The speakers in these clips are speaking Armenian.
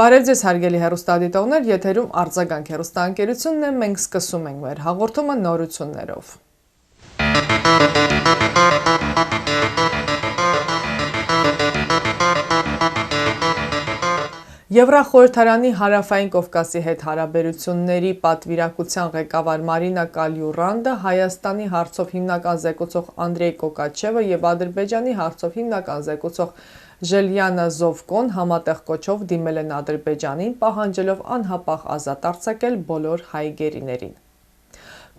Բարև ձեզ հարգելի հեռուստադիտողներ, եթերում արձագանք հեռուստաընկերությունն է, մենք սկսում ենք մեր հաղորդումը նորություններով։ Եվրախորհրդարանի Հարավային Կովկասի հետ հարաբերությունների պատվիրակության ղեկավար Մարինա Կալյուռանդը, Հայաստանի հարցով հիմնական զեկուցող Անդրեյ Կոկաչևը եւ Ադրբեջանի հարցով հիմնական զեկուցող Ժելյանա Զովկոն համատեղ կոչով դիմել են Ադրբեջանին, պահանջելով անհապաղ ազատ արձակել բոլոր հայ գերիներին։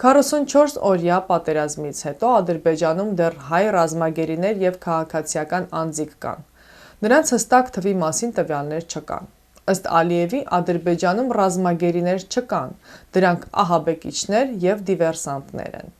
44 օրյա պատերազմից հետո Ադրբեջանում դեռ հայ ռազմագերիներ եւ քաղաքացիական անձիկ կան։ Նրանց հստակ թվի մասին տվյալներ չկան։ Ըստ Ալիևի, Ադրբեջանում ռազմագերիներ չկան, դրանք ահաբեկիչներ եւ դիվերսանտներ են։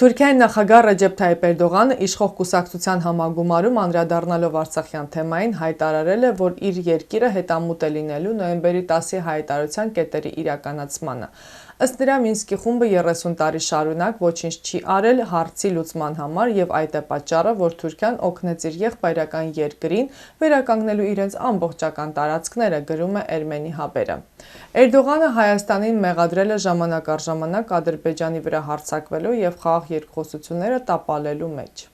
Թուրքիայի նախագահ Ռեջեփ Թայիփ Էրդողանը իշխող կուսակցության համագումարում անդրադառնալով Արցախյան թեմային հայտարարել է, որ իր երկիրը հետամուտ է լինելու նոյեմբերի 10-ի հայտարարության կետերի իրականացմանը։ Ըստ նրա Մինսկի խումբը 30 տարի շարունակ ոչինչ չի արել հարցի լուծման համար եւ այդ է պատճառը, որ Թուրքիան օգնեց իր եղբայրական երկրին վերականգնելու իրենց ամբողջական տարածքները, գրում է Էրմենի հաբերը։ Էրդողանը Հայաստանին մեղադրել է ժամանակ առ ժամանակ Ադրբեջանի վրա հարձակվելու եւ խաղաղ երկխոսությունները տապալելու մեջ։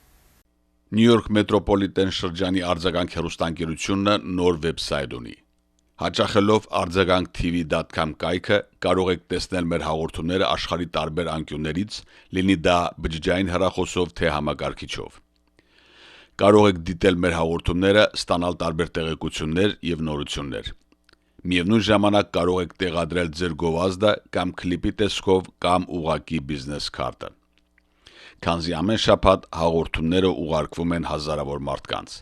Նյու Յորք մետրոպոլիտեն շրջանի արձագանք հեռուստաընկերությունը նոր վեբսայթ ունի։ Հաճախելով արձագանք.tv.com կայքը կարող եք տեսնել մեր հաղորդումները աշխարհի տարբեր անկյուններից, լինի դա բջջային հեռախոսով թե համակարգիչով։ Կարող եք դիտել մեր հաղորդումները, ստանալ տարբեր տեղեկություններ եւ նորություններ։ Միևնույն ժամանակ կարող եք տեղադրել ձեր գովազդը կամ քլիպի տեսքով կամ ուղղակի բիզնես քարտը։ Քանզի ամեն շաբաթ հաղորդումները ուղարկվում են հազարավոր մարդկանց։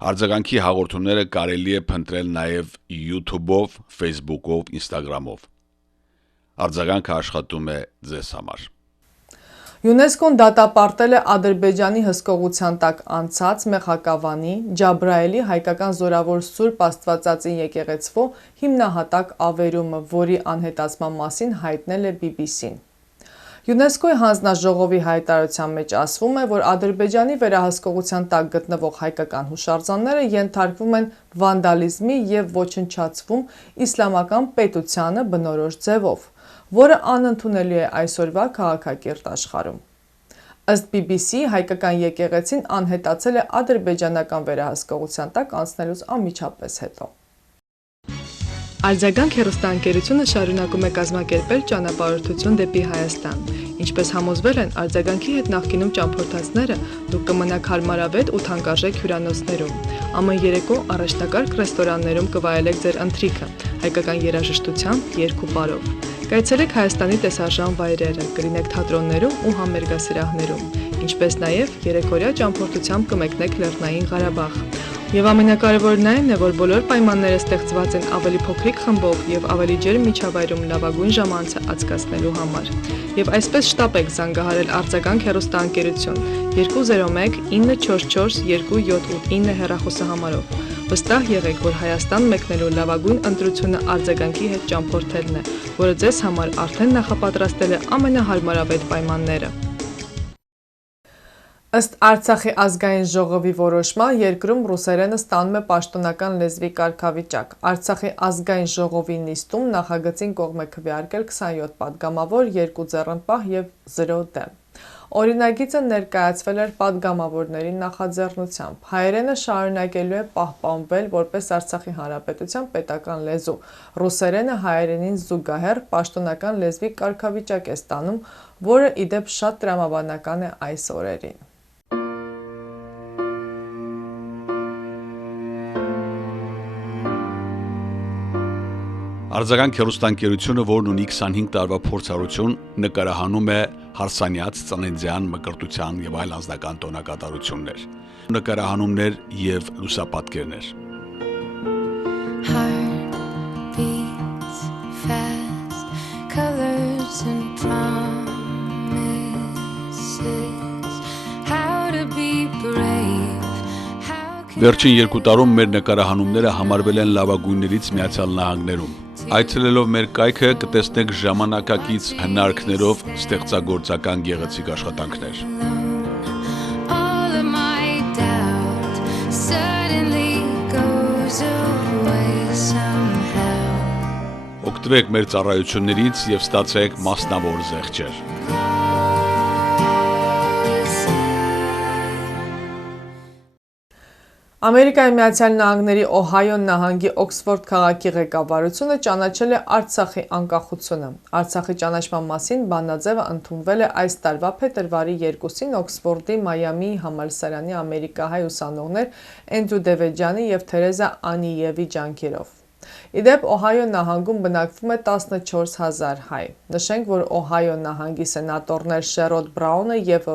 Արձագանքի հաղորդումները կարելի է փնտրել նաև YouTube-ով, Facebook-ով, Instagram-ով։ Արձագանքը աշխատում է ձեզ համար։ ՅՈՒՆԵՍԿՕ-ն դատապարտել է Ադրբեջանի հսկողության տակ անցած Մեխակավանի, Ջաբրայելի հայկական զորավոր Սուրբ Աստվածածին եկեղեցվո հիմնահատակ ավերումը, որի անհետացման մասին հայտնել է BBC-ն։ ՅՈՒՆԵՍԿՕ-ի հանձնաժողովի հայտարարության մեջ ասվում է, որ Ադրբեջանի վերահսկողության տակ գտնվող հայկական հուշարձանները ենթարկվում են վանդալիզմի եւ ոչնչացվում իսլամական պետությանը բնորոշ ձևով, որը անընդունելի է այսօրվա քաղաքակիրթ աշխարհում։ Ըստ BBC-ի հայկական եկեղեցին անհետացել է ադրբեջանական վերահսկողության տակ անցնելուց անմիջապես հետո։ Արձագանք հեռուստաընկերությունը շարունակում է կազմակերպել ճանապարհորդություն դեպի Հայաստան։ Ինչպես համոզվել են արձագանքի հետ նախկինում ճամփորդածները, դուք կմնաք հարմարավետ ու թանկարժեք հյուրանոցներում։ Ամեն երեկո առաջնակարգ ռեստորաններում կվայելեք ձեր ընթրիքը, հայկական երաժշտությամբ, երգ ու պարով։ Կայցելեք Հայաստանի տեսարժան վայրերը, կլինեք թատրոններում ու համերգասրահներում, ինչպես նաև երեկօրյա ճամփորդությամբ կմեկնեք Լեռնային Ղարաբաղ։ Եվ ամենակարևորն այն է, որ բոլոր պայմանները ստեղծված են ավելի փոքրիկ խմբով եւ ավելի ջերմ միջավայրում լավագույն ժամանցը անցկացնելու համար։ Եվ այսպես շտապեք զանգահարել արձագանք հեռուստաընկերություն 201 944 279 հեռախոսահամարով։ Վստահ եղեք, որ Հայաստան մեկնելու լավագույն ընտրությունը արձագանքի հետ ճամփորդելն է, որը ձեզ համար արդեն նախապատրաստել է ամենահարմարավետ պայմանները։ Ըստ Արցախի ազգային ժողովի որոշման, երկրում ռուսերենը ստանում է պաշտոնական լեզվի կարգավիճակ։ Արցախի ազգային ժողովի նիստում նախագծին կողմ է քվեարկել 27 պատգամավոր, 2 ձեռնպահ եւ 0 դեմ։ Օրինագիծը ներկայացվել էր պատգամավորների նախաձեռնությամբ։ Հայերենը շարունակելու է պահպանվել որպես Արցախի Հանրապետության պետական լեզու։ Ռուսերենը հայերենին զուգահեռ պաշտոնական լեզվի կարգավիճակ է ստանում, որը ի դեպ շատ տրամաբանական է այս օրերին։ Արձագանք հեռուստաընկերությունը, որն ունի 25 տարվա փորձառություն, նկարահանում է հարսանյաց, ծննդյան, մկրտության եւ այլ անձնական տոնակատարություններ, նկարահանումներ եւ լուսապատկերներ։ Վերջին 2 տարում մեր նկարահանումները համարվել են լավագույններից Միացյալ Նահանգներում։ Այցելելով մեր կայքը կտեսնեք ժամանակակից հնարքներով ստեղծագործական գեղեցիկ աշխատանքներ։ Օգտվեք մեր ծառայություններից եւ ստացեք մասնավոր զեղչեր։ Ամերիկայի Միացյալ Նահանգների Օհայո նահանգի Օքսֆորդ քաղաքի ղեկավարությունը ճանաչել է Արցախի անկախությունը։ Արցախի ճանաչման մասին բանաձևը ընդունվել է այս տարվա փետրվարի 2-ին Օքսֆորդի Մայամիի համալսարանի ամերիկահայ ուսանողներ Էնդրու Դևեջյանի եւ Թերեզա Անիևի ջանքերով։ Իդեպ Օհայո նահանգում բնակվում է 14,000 հայ։ Նշենք, որ Օհայո նահանգի սենատորներ Շերոդ Բրաունը եւ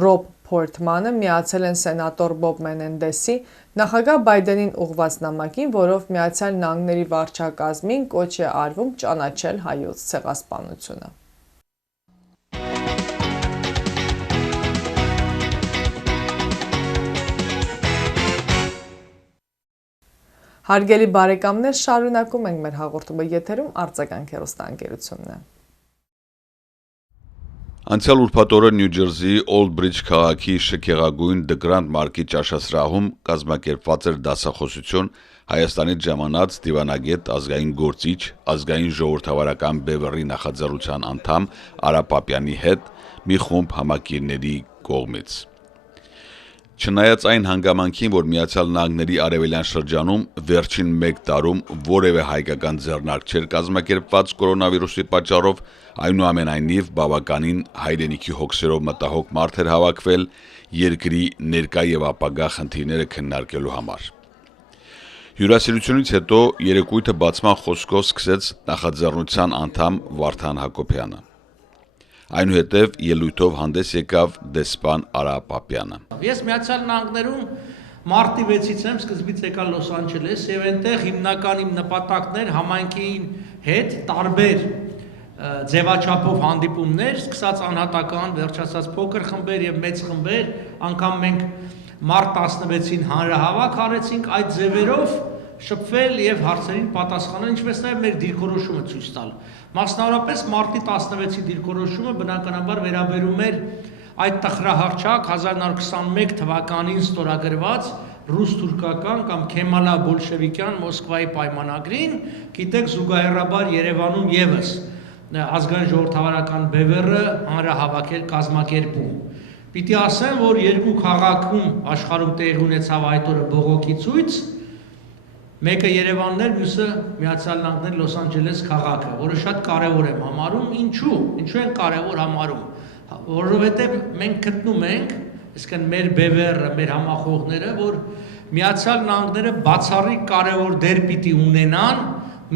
Ռոբ Փորթմանը միացել են սենատոր Բոբ Մենենդեսի նախագահ Բայդենին ուղղված նամակին, որով Միացյալ Նահանգների վարչակազմին կոչ է արվում ճանաչել հայոց ցեղասպանությունը։ Հարգելի բարեկամներ, շարունակում ենք մեր հաղորդումը, եթերում Արձագանք հեռուստաընկերությունն է։ Անցյալ ուրբաթ օրը Նյու Ջերսիի Օլդ Բրիջ քաղաքի շքեղագույն The Grand Mark-ի ճաշասրահում կազմակերպված էր դասախոսություն Հայաստանից ժամանած դիվանագետ, ազգային գործիչ, ազգային ժողովրդավարական բևեռի նախաձեռնության անդամ Արա Պապյանի հետ մի խումբ համակիրների կողմից։ Չնայած այն հանգամանքին, որ Միացյալ Նահանգների արևելյան շրջանում վերջին 1 տարում որևէ հայկական ձեռնարկ չէր կազմակերպված կորոնավիրուսի պատճառով, այնուամենայնիվ բավականին հայրենիքի հոգսերով մտահոգ մարդ էր հավաքվել երկրի ներկա եւ ապագա խնդիրները քննարկելու համար։ Հյուրասիրությունից հետո երեկույթը բացման խոսքով սկսեց նախաձեռնության անդամ Վարդան Հակոբյանը։ Այնուհետև ելույթով հանդես եկավ դեսպան Արա Պապյանը։ Ես Միացյալ Նահանգներում մարտի 6-ից եմ սկզբից եկա Լոս Անջելես եւ այնտեղ հիմնական իմ նպատակն էր համայնքի հետ տարբեր ձևաչափով հանդիպումներ, սկսած անհատական, վերջացած փոքր խմբեր եւ մեծ խմբեր, անգամ մենք մարտ 16-ին հանրահավաք արեցինք այդ ձևերով շփվել եւ հարցերին պատասխանել, ինչպես նաեւ մեր դիրքորոշումը ցույց տալ։ Մասնավորապես մարտի 16-ի դիրքորոշումը բնականաբար վերաբերում էր այդ տխրահարճակ 1921 թվականին ստորագրված ռուս-թուրքական կամ Քեմալա բոլշևիկյան Մոսկվայի պայմանագրին, գիտեք, զուգահեռաբար Երևանում եւս ազգային ժողովրդավարական բևեռը հանրահավաքել կազմակերպում։ Պիտի ասեմ, որ երկու քաղաքում աշխարհում տեղի ունեցավ այդ օրը բողոքի ցույց, մեկը Երևանն էր, մյուսը Միացյալ Նահանգների Լոս Անջելես քաղաքը, որը շատ կարևոր եմ համարում, ինչու են կարևոր համարում, որովհետև մենք գտնում ենք, այսինքն մեր բևեռը, մեր համախոհները, որ Միացյալ Նահանգները բացառիկ կարևոր դեր պիտի ունենան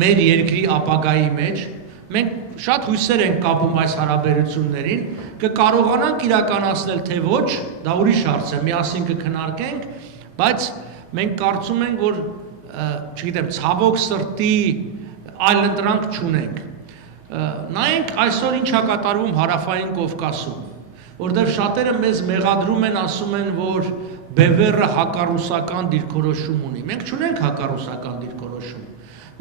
մեր երկրի ապագայի մեջ, մենք շատ հույսեր ենք կապում այս հարաբերություններին, կկարողանանք իրականացնել թե ոչ, դա ուրիշ հարց է, միասին կքննարկենք, բայց մենք կարծում ենք, որ չգիտեմ, ցավոք սրտի այլընտրանք չունենք։ Նայենք այսօր ինչ է կատարվում Հարավային Կովկասում, որտեղ շատերը մեզ մեղադրում են, ասում են, որ բևեռը հակառուսական դիրքորոշում ունի։ Մենք չունենք հակառուսական դիրքորոշում։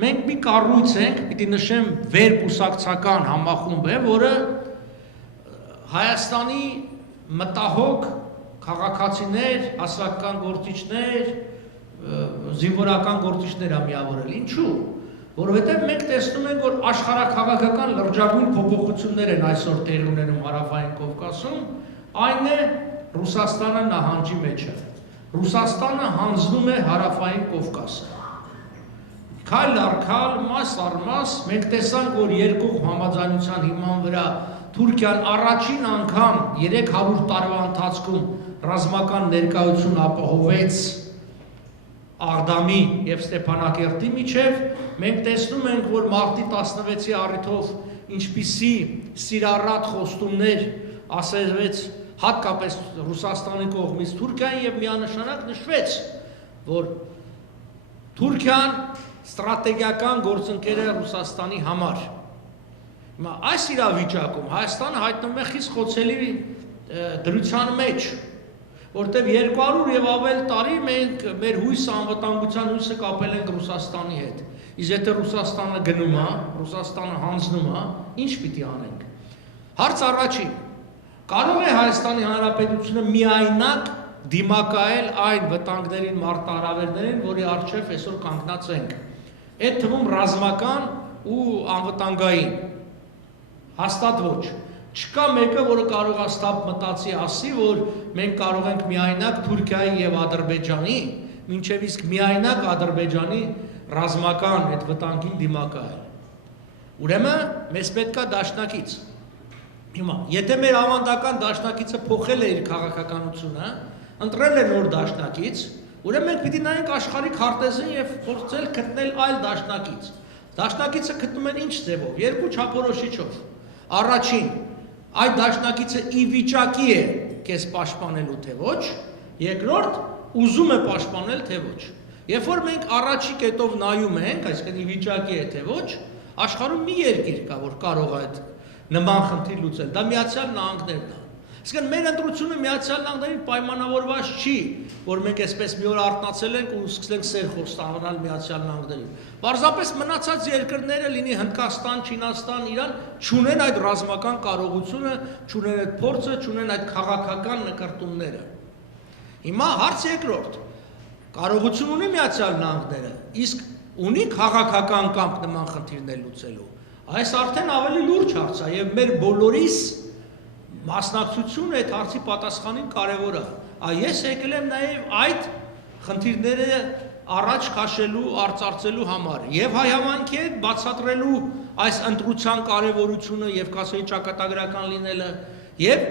Մենք մի կառույց ենք, պիտի նշեմ, վերկուսակցական համախումբ է, որը Հայաստանի մտահոգ քաղաքացիներ, հասարակական գործիչներ, զինվորական գործիչներ է միավորել։ Ինչու՞։ Որովհետև մենք տեսնում ենք, որ աշխարհաքաղաքական լրջագույն փոփոխություններ են այսօր տեղի ունենում Հարավային Կովկասում, Այն է Ռուսաստանը նահանջի մեջ է։ Ռուսաստանը հանձնում է հարավային Կովկասը։ Քայլ առ քայլ, մաս առ մաս, մենք տեսանք, որ երկու համաձայնության հիման վրա Թուրքիան առաջին անգամ 300 տարվա ընթացքում ռազմական ներկայություն ապահովեց Աղդամի եւ Ստեփանակերտի միջև, մենք տեսնում ենք, որ մարտի 16-ի առիթով ինչպիսի սիրառատ խոստումներ ասվեց հատկապես Ռուսաստանի կողմից Թուրքիային եւ միանշանակ նշվեց, որ Թուրքիան ստրատեգիական գործընկեր է Ռուսաստանի համար։ Հիմա այս իրավիճակում Հայաստանը հայտնվում է խիստ խոցելի դրության մեջ, որտեղ 200 եւ ավել տարի մենք մեր հույսը անվտանգության հույսը կապել ենք Ռուսաստանի հետ։ Իսկ եթե Ռուսաստանը գնում է, Ռուսաստանը հանձնում է, ինչ պիտի անենք։ Հարց առաջին. կարող է Հայաստանի Հանրապետությունը միայնակ դիմակայել այն վտանգներին, մարտահրավերներին, որի առջև այսօր կանգնած ենք։ Այդ թվում ռազմական ու անվտանգային։ Հաստատ ոչ։ Չկա մեկը, որը կարող է ստապ մտածի ասի, որ մենք կարող ենք միայնակ Թուրքիայի եւ Ադրբեջանի, մինչեւ իսկ միայնակ Ադրբեջանի ռազմական այդ վտանգին դիմակայել։ Ուրեմն մեզ պետքա դաշնակից։ Հիմա, եթե մեր ավանդական դաշնակիցը փոխել է իր քաղաքականությունը, ընտրել է նոր դաշնակից, ուրեմն մենք պիտի նայենք աշխարհի քարտեզին եւ փորձել գտնել այլ դաշնակից։ Դաշնակիցը գտնում են ինչ ձևով, երկու չափորոշիչով։ Առաջին, այդ դաշնակիցը ի վիճակի է քեզ պաշտպանելու թե ոչ, երկրորդ, ուզում է պաշտպանել թե ոչ։ Երբ որ մենք առաջի կետով նայում ենք, այսինքն ի վիճակի է թե ոչ, աշխարհում մի երկիր կա, որ կարող է այդ նման խնդիր լուծել, դա Միացյալ Նահանգներն է։ Իսկն մեր ընտրությունը Միացյալ Նահանգներին պայմանավորված չի, որ մենք այսպես մի օր արթնացել ենք ու սկսենք սեր խոստանալ Միացյալ Նահանգներին։ Պարզապես մնացած երկրները, լինի Հնդկաստան, Չինաստան, Իրան, չունեն այդ ռազմական կարողությունը, չունեն այդ փորձը, չունեն այդ քաղաքական նկարտումները։ Հիմա հարց երկրորդ. կարողություն ունի Միացյալ Նահանգները, իսկ ունի քաղաքական կամք նման խնդիրներ լուծելու։ Այս արդեն ավելի լուրջ հարց է եւ մեր բոլորիս մասնակցությունը այդ հարցի պատասխանին կարևոր է։ Ես եկել եմ նաեւ այդ խնդիրները առաջ քաշելու, արծարծելու համար եւ հայ համայնքի հետ բացատրելու այս ընտրության կարևորությունը եւ կասեի ճակատագրական լինելը եւ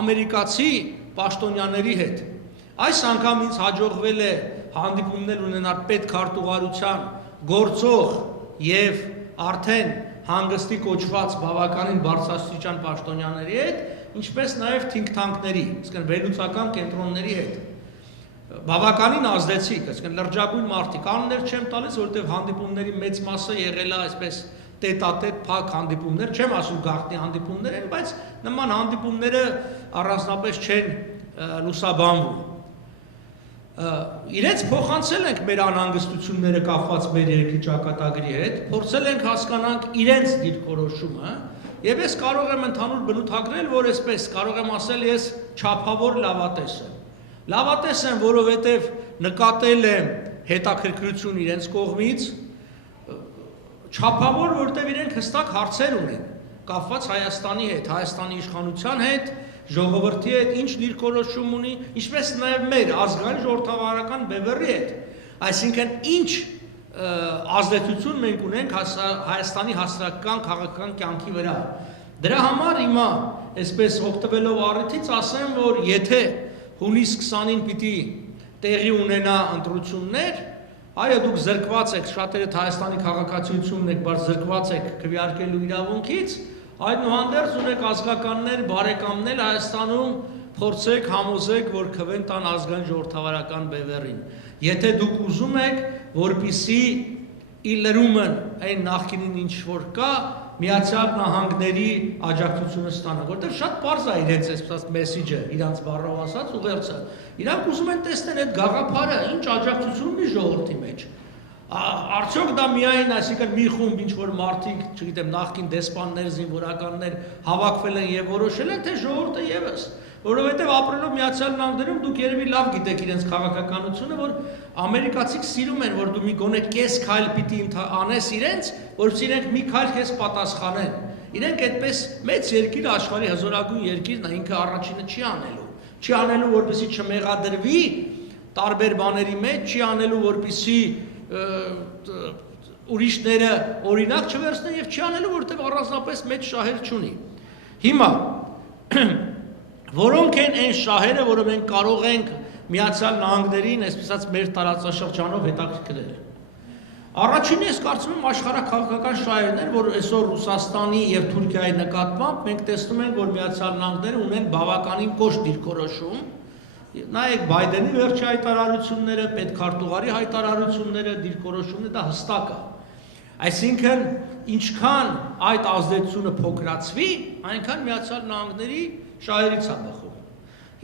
ամերիկացի պաշտոնյաների հետ։ Այս անգամ ինձ հաջողվել է հանդիպումներ ունենալ պետքարտուղարության գործող եւ արդեն հանգստի կոչված բավականին բարձրաստիճան պաշտոնյաների հետ, ինչպես նաև think tank-ների, այսինքն վերլուծական կենտրոնների հետ։ Բավականին ազդեցիկ, այսինքն լրջագույն մարդիկ, անուններ չեմ տալիս, որովհետև հանդիպումների մեծ մասը եղել է այսպես տետատետ փակ հանդիպումներ, չեմ ասում գաղտնի հանդիպումներ են, բայց նման հանդիպումները առանձնապես չեն լուսաբանվում։ Իրենց փոխանցել ենք մեր անհանգստությունները կապված մեր երկրի ճակատագրի հետ, փորձել ենք հասկանանք իրենց դիրքորոշումը, եւ ես կարող եմ ընդհանուր բնութագրել, որ այսպես կարող եմ ասել ես չափավոր լավատես եմ։ Լավատես եմ, որովհետեւ նկատել եմ հետաքրքրություն իրենց կողմից, չափավոր, որովհետեւ իրենք հստակ հարցեր ունեն կապված Հայաստանի հետ, Հայաստանի իշխանության հետ, ժողովրդի հետ ինչ դիրքորոշում ունի, ինչպես նաև մեր ազգային ժողովրդավարական բևեռի հետ, այսինքն ինչ ազդեցություն մենք ունենք Հայաստանի հասարակական քաղաքական կյանքի վրա։ Դրա համար հիմա այսպես օգտվելով առիթից ասեմ, որ եթե հունիս 20-ին պիտի տեղի ունենա ընտրություններ, այո դուք զրկված եք, շատերդ Հայաստանի քաղաքացիությունն եք, բայց զրկված եք քվեարկելու իրավունքից, այդուհանդերձ ունեք ազգականներ, բարեկամներ Հայաստանում, փորձեք, համոզեք, որ քվեն տան ազգային ժողովրդավարական բևեռին։ Եթե դուք ուզում եք, որպիսի իլրումն այն նախկինին ինչ որ կա, Միացյալ Նահանգների աջակցությունը ստանա, որտեղ շատ պարզ է իրենց այսպես մեսիջը, իրանց բառով ասած ուղերձը։ Իրանք ուզում են տեսնել այդ գաղափարը, ինչ աջակցություն ունի ժողովրդի մեջ։ Արդյոք դա միայն, այսինքն մի խումբ ինչ որ մարդիկ, չգիտեմ, նախկին դեսպաններ, զինվորականներ հավաքվել են եւ որոշել են, թե ժողովուրդը եւս, որովհետեւ ապրելով Միացյալ Նահանգներում դուք երևի լավ գիտեք իրենց քաղաքականությունը, որ ամերիկացիք սիրում են, որ դու մի գոնե կես քայլ պիտի անես իրենց, որովհետեւ իրենք մի քայլ քեզ պատասխանեն։ իրենք այդպես մեծ երկիր աշխարհի հզորագույն երկիրն է, ինքը առաջինը չի անելու, որպեսզի չմեղադրվի տարբեր բաների մեջ, չի անելու, որպեսզի ուրիշները օրինակ չվերցնեն եւ չի անելու, որովհետեւ առանձնապես մեծ շահեր չունի։ Հիմա որոնք են այն շահերը, որը մենք կարող ենք Միացյալ Նահանգներին, այսպես մեր տարածաշրջանով հետաքրքրել։ Առաջինը ես կարծում եմ աշխարհաքաղաքական շահերն են, որ այսօր Ռուսաստանի եւ Թուրքիայի նկատմամբ մենք տեսնում ենք, որ Միացյալ Նահանգները ունեն բավականին կոշտ դիրքորոշում։ Նայեք Բայդենի վերջի հայտարարությունները, պետքարտուղարի հայտարարությունները, դիրքորոշումները դա հստակ է։ Այսինքն, ինչքան այդ ազդեցությունը փոքրացվի, այնքան Միացյալ Նահանգների շահերից է բխում։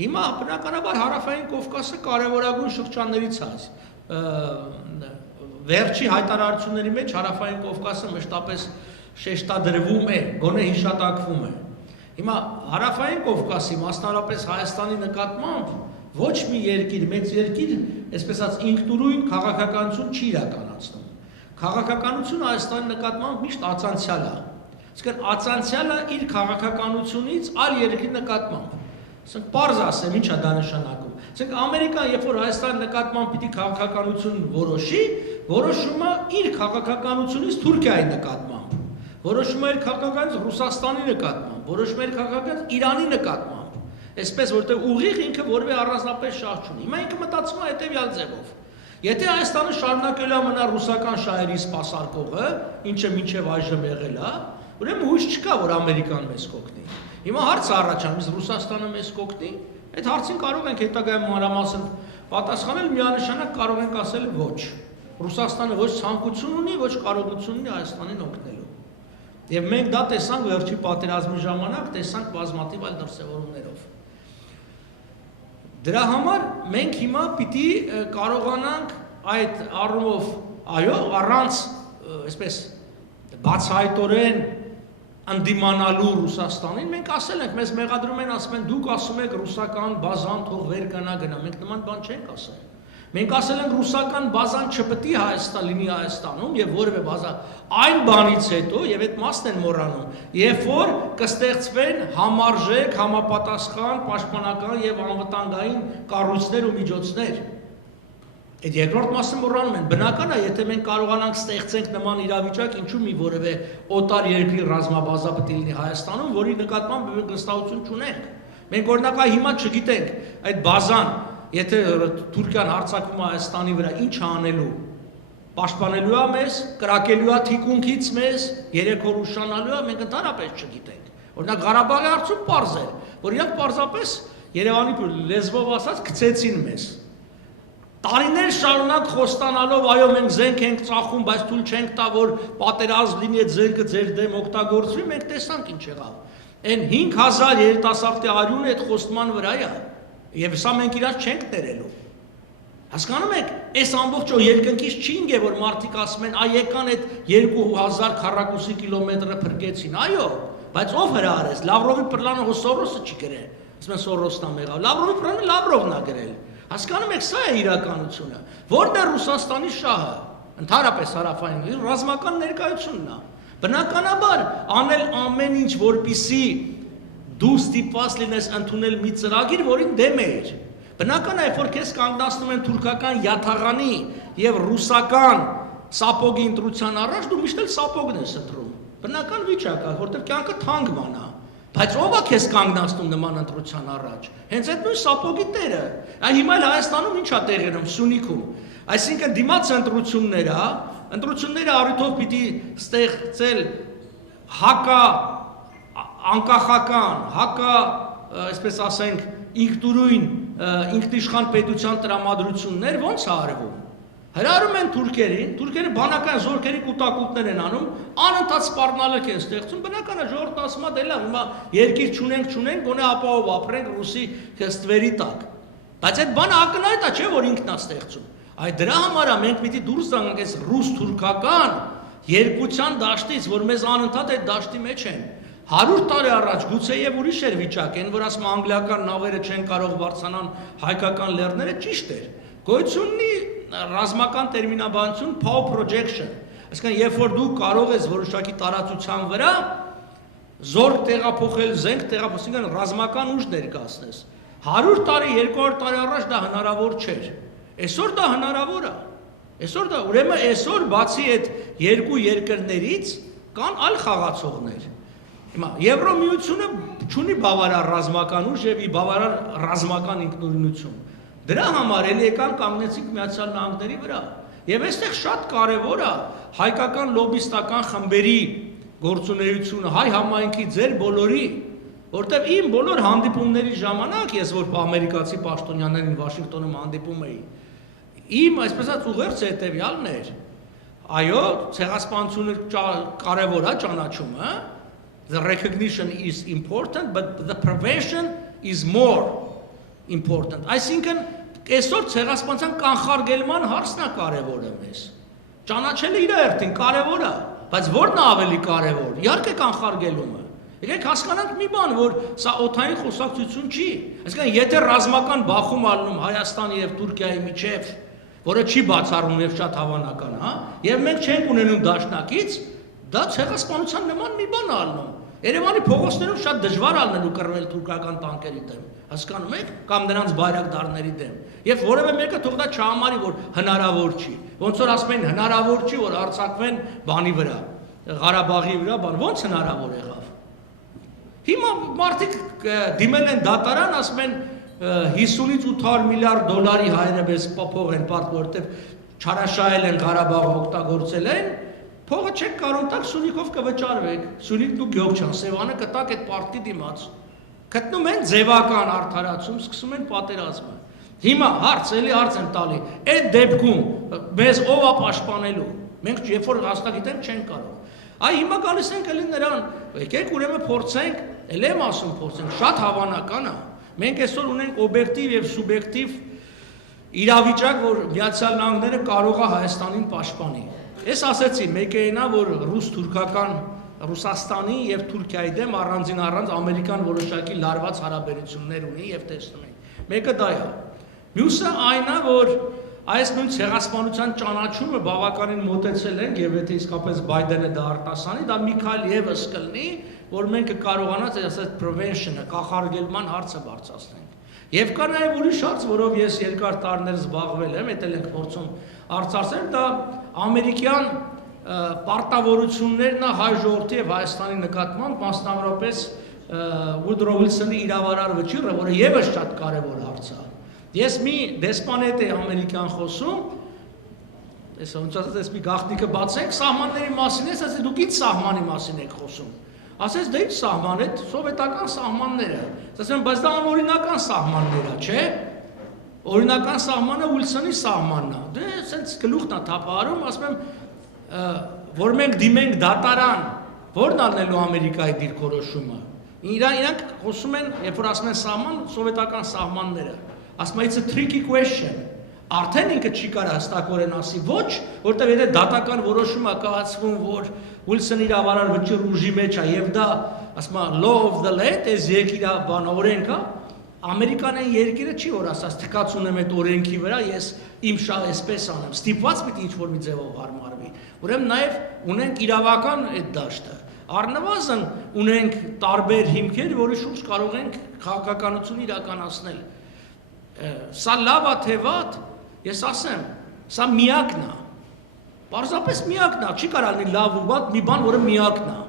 Հիմա բնականաբար Հարավային Կովկասը կարևորագույն շրջաններից է։ Վերջի հայտարարությունների մեջ Հարավային Կովկասը մշտապես շեշտադրվում է, գոնե հիշատակվում է։ Հիմա Հարավային Կովկասի, մասնավորապես Հայաստանի նկատմամբ ոչ մի երկիր, մեծ երկիր, այսպես ասած ինքնուրույն քաղաքականություն չի իրականացնում։ Քաղաքականությունը Հայաստանի նկատմամբ միշտ ածանցյալ է։ Այսինքն ածանցյալը իր քաղաքականությունից այլ երկրի նկատմամբ։ Ասենք պարզ ասեմ, ինչ է դա նշանակում։ Ասենք Ամերիկան, երբ որ Հայաստանի նկատմամբ պիտի քաղաքականություն որոշի, որոշումը իր քաղաքականությունից Թուրքիայի նկատմամբ, որոշումը իր քաղաքականից Ռուսաստանի նկատմամբ, որոշումը իր քաղաքականից Իրանի նկատմամբ։ Այսպես որտեղ ուղիղ ինքը որևէ առանձնապես շահ չունի։ Հիմա ինքը մտածում է հետևյալ ձևով. Եթե Հայաստանը շարունակելու է մնալ ռուսական շահերի սպասարկողը, ինչը մինչև այժմ եղել է, ուրեմն հույս չկա, որ Ամերիկան մեզ կօգնի։ Հիմա հարցը առաջանում, իսկ Ռուսաստանը մեզ կօգնի։ Այդ հարցին կարող ենք հետագայում մանրամասն պատասխանել, միանշանակ կարող ենք ասել ոչ։ Ռուսաստանը ոչ ցանկություն ունի, ոչ կարողություն ունի Հայաստանին օգնելու։ Եվ մենք դա տեսանք վերջի պատերազմի ժամանակ, տեսանք բազմաթիվ այլ դրսևորումներով։ Դրա համար մենք հիմա պիտի կարողանանք այդ առումով, այո, առանց այսպես բացահայտորեն ընդդիմանալու Ռուսաստանին, մենք ասել ենք, մեզ մեղադրում են, ասում են, դուք ասում եք ռուսական բազան թող վեր գնա, մենք նման բան չենք ասել։ Մենք ասել ենք ռուսական բազան չպետք է լինի Հայաստանում եւ որևէ բազա այն բանից հետո եւ այդ մասն են մոռանում, երբ որ կստեղծվեն համարժեք, համապատասխան, պաշտպանական եւ անվտանգային կառույցներ ու միջոցներ։ Այդ երկրորդ մասը մոռանում են։ Բնական է, եթե մենք կարողանանք ստեղծենք նման իրավիճակ, ինչու մի որևէ օտար երկրի ռազմաբազա պետք է լինի Հայաստանում, որի նկատմամբ մենք վստահություն չունենք։ Մենք օրինակ հիմա չգիտենք այդ բազան, եթե Թուրքիան հարձակվում է Հայաստանի վրա, ինչ անելու, պաշտպանելու է մեզ, կրակելու է թիկունքից մեզ, 3 օր ուշանալու է, մենք ընդհանրապես չգիտենք։ Օրինակ Ղարաբաղի հարցում պարզ էր, որ իրանք պարզապես Երևանի լեզվով ասած գցեցին մեզ։ Տարիներ շարունակ խոստանալով, այո, մենք զենք ենք ծախում, բայց թույլ չենք տա, որ պատերազմ լինի, այդ զենքը ձեր դեմ օգտագործվի, մենք տեսանք ինչ եղավ։ Այն 5000 երիտասարդի արյունը այդ խոստման վրա է, եւ սա մենք իրաց չենք տերելու։ Հասկանում եք, այս ամբողջ երկնքից չի ինգե, որ մարդիկ ասում են, այ եկան այդ 2000 քառակուսի կիլոմետրը փրկեցին, այո, բայց ով հրահարեց, Լավրովի պլանը հո Սորոսը չի գրել, ասում են Սորոսն է մեղավ, Լավրովի պլանը Լավրովն է գրել։ Հասկանում եք, սա է իրականությունը, որն է Ռուսաստանի շահը, ընդհանրապես հարավային, ռազմական ներկայությունն է։ Բնականաբար անել ամեն ինչ, որպեսզի դու ստիպված լինես ընդունել մի ծրագիր, որին դեմ էր։ Բնական է, որ քեզ կանգնացնում են թուրքական յաթաղանի եւ ռուսական սապոգի ընտրության առաջ, դու միշտ էլ սապոգն ես ընտրում։ Բնական վիճակ է, որտեղ կյանքը թանկ բան է։ Բայց ով է քեզ կանգնացնում նման ընտրության առաջ։ Հենց այդ նույն սապոգի տերը։ Այ հիմա էլ Հայաստանում ինչ է տեղի ունենում Սյունիքում։ Այսինքն դիմաց ընտրությունները առիթով պիտի ստեղծել անկախական, այսպես ասենք, ինքնուրույն ինքնիշխան պետության տրամադրություններ ոնց է արվում։ Հրահարում են թուրքերին, թուրքերը բանական զորքերի կուտակուտներ են անում, անընդհատ սպառնալիք են ստեղծում, բնական է ժողովուրդն ասում է դե լավ, հիմա երկիր չունենք, գոնե ապահով ապրենք ռուսի ստվերի տակ։ Բայց այդ բանը ակնհայտ է, չէ՞ որ ինքն է ստեղծում։ Այ դրա համար է մենք պիտի դուրս գանք այս ռուս-թուրքական երկության դաշտից, որ մեզ անընդհատ այդ դաշտի մեջ են։ 100 տարի առաջ գուցե եւ ուրիշ էր վիճակ, այն որ ասում անգլիական նավերը չեն կարող բարձրանալ հայկական լեռները, ճիշտ էր։ Գոյություն ունի ռազմական տերմինաբանություն power projection, այսինքն երբ որ դու կարող ես որոշակի տարածության վրա զորք տեղափոխել, զենք տեղափոխել, ռազմական ուժ ներկայացնես։ 100 տարի, 200 տարի առաջ դա հնարավոր չէր։ Այսօր դա հնարավոր է։ Այսօր դա ուրեմն այսօր բացի այդ երկու երկրներից կան այլ խաղացողներ։ Հիմա Եվրոմիությունը չունի բավարար ռազմական ուժ եւ բավարար ռազմական ինքնուրույնություն։ Դրա համար էլ եկան կանգնեցինք Միացյալ Նահանգների վրա։ Եվ այստեղ շատ կարևոր է հայկական լոբիստական խմբերի գործունեությունը, հայ համայնքի ձեր բոլորի, որտեղ իմ բոլոր հանդիպումների ժամանակ ես որ ամերիկացի պաշտոնյաներին Վաշինգտոնում հանդիպում էի, իմ այսպես ասած ուղերձը հետևյալն էր. այո, ցեղասպանությունը կարևոր է ճանաչումը, the recognition is important, but the prevention is more important. Այսինքն այսօր ցեղասպանության կանխարգելման հարցն է կարևորը մեզ։ Ճանաչելը իր հերթին կարևոր է, բայց որն է ավելի կարևոր։ Իհարկե կանխարգելումը։ Եկեք հասկանանք մի բան, որ սա օդային խոսակցություն չի։ Այսինքն եթե ռազմական բախում ալնում Հայաստանի եւ Թուրքիայի միջև, որը չի բացառվում եւ շատ հավանական, հա, եւ մենք չենք ունենում դաշնակից, դա ցեղասպանության նման մի բան ալնում։ Երևանի փողոցներում շատ դժվար ալնելու կռվել թուրքական տանկերի դեմ, հասկանում եք, կամ նրանց բայրակդարների դեմ։ Եվ որևէ մեկը թող դա չհամարի, որ հնարավոր չի։ Ոնց որ ասում են հնարավոր չի, որ հարձակվեն բանի վրա, Ղարաբաղի վրա, բան, ոնց հնարավոր եղավ։ Հիմա մարդիկ դիմել են դատարան, ասում են 50-ից 800 միլիարդ դոլարի հայրեբես փող են պարտ, որտեղ չարաշահել են Ղարաբաղը օգտագործել են, փողը չեք կարող տալ, Սյունիքով կվճարվեք, Սյունիքն ու Գյոբչան, Սևանը կտակ այդ պարտքի դիմաց։ Գտնում են ձևական արդարացում, սկսում են պատերազմը։ Հիմա հարց եմ տալի, այդ դեպքում մեզ ով է պաշտպանելու։ Մենք երբ որ հաստատենք չենք կարող։ Այ հիմա գալիս ենք էլի նրան, եկեք ուրեմն փորձենք, էլ եմ ասում փորձենք, շատ հավանական է։ Մենք այսօր ունենք օբյեկտիվ եւ սուբյեկտիվ իրավիճակ, որ Միացյալ Նահանգները կարող է Հայաստանին պաշտպանի։ Ես ասեցի, մեկը որ ռուս-թուրքական Ռուսաստանի եւ Թուրքիայի դեմ առանձին Ամերիկան որոշակի լարված հարաբերություններ ունի եւ տեսնում ենք։ Մեկը դա է։ Մյուսը այն է, որ այս նույն ցեղասպանության ճանաչումը բավականին մոտեցել են եւ եթե իսկապես Բայդենը դա արտասանի, դա մի քայլ եւս կլինի, որ մենք կարողանանք ասած prevention-ը, կանխարգելման հարցը բարձրացնենք։ Եվ կա նաեւ ուրիշ հարց, որով ես երկար տարիներ զբաղվել եմ, էտել ենք փորձում արծարծել, դա ամերիկյան պարտավորություններն է հայ ժողովրդի եւ Հայաստանի նկատմամբ, մասնավորապես Woodrow Wilson-ի իրավարար վճիռը, որը եւս շատ կարեւոր հարց է։ Ես մի դեսպանետ էի ամերիկյան խոսում, ես ոնց ասած, մի գաղտնիքը բացենք սահմանների մասին, ես ասեցի դուք ինչ սահմանի մասին եք խոսում։ Ասես դե ինչ սահման է, սովետական սահմանները։ Ասեմ, բայց դա անօրինական սահմաններ է, չէ՞։ Օրինական սահմանը Ուիլսոնի սահմանն է։ Դե ասենց գլուխն է թափահարում, ասում եմ, որ մենք դիմենք դատարան, ո՞րն անելու Ամերիկայի դիրքորոշումը։ Իրանք խոսում են, երբ որ ասում են սահման, սովետական սահմանները։ Ասում են, it's a tricky question։ Արդեն ինքը չի կարող հստակորեն ասի ոչ, որտեղ եթե դատական որոշում է կայացվում, որ Ուիլսոնի իրավարար վճիռ ուժի մեջ է եւ դա, ասում է, law of the land, այս երկիրը բան օրենք է, Ամերիկան այն երկիրը չի որ ասած թքած ունեմ այդ օրենքի վրա, ես իմ շահ էսպես անեմ, ստիպված պիտի ինչ-որ մի ձևով հարմարվի։ Ուրեմն նաեւ ունենք իրավական այդ դաշտը։ Առնվազն ունենք տարբեր հիմքեր, որի շուրջ կարող ենք քաղաքականություն իրականացնել։ Սա լավ է թե վատ, ես ասեմ, սա միակն է։ Պարզապես միակն է, չի կարող լինի լավ ու վատ մի բան, որը միակն է։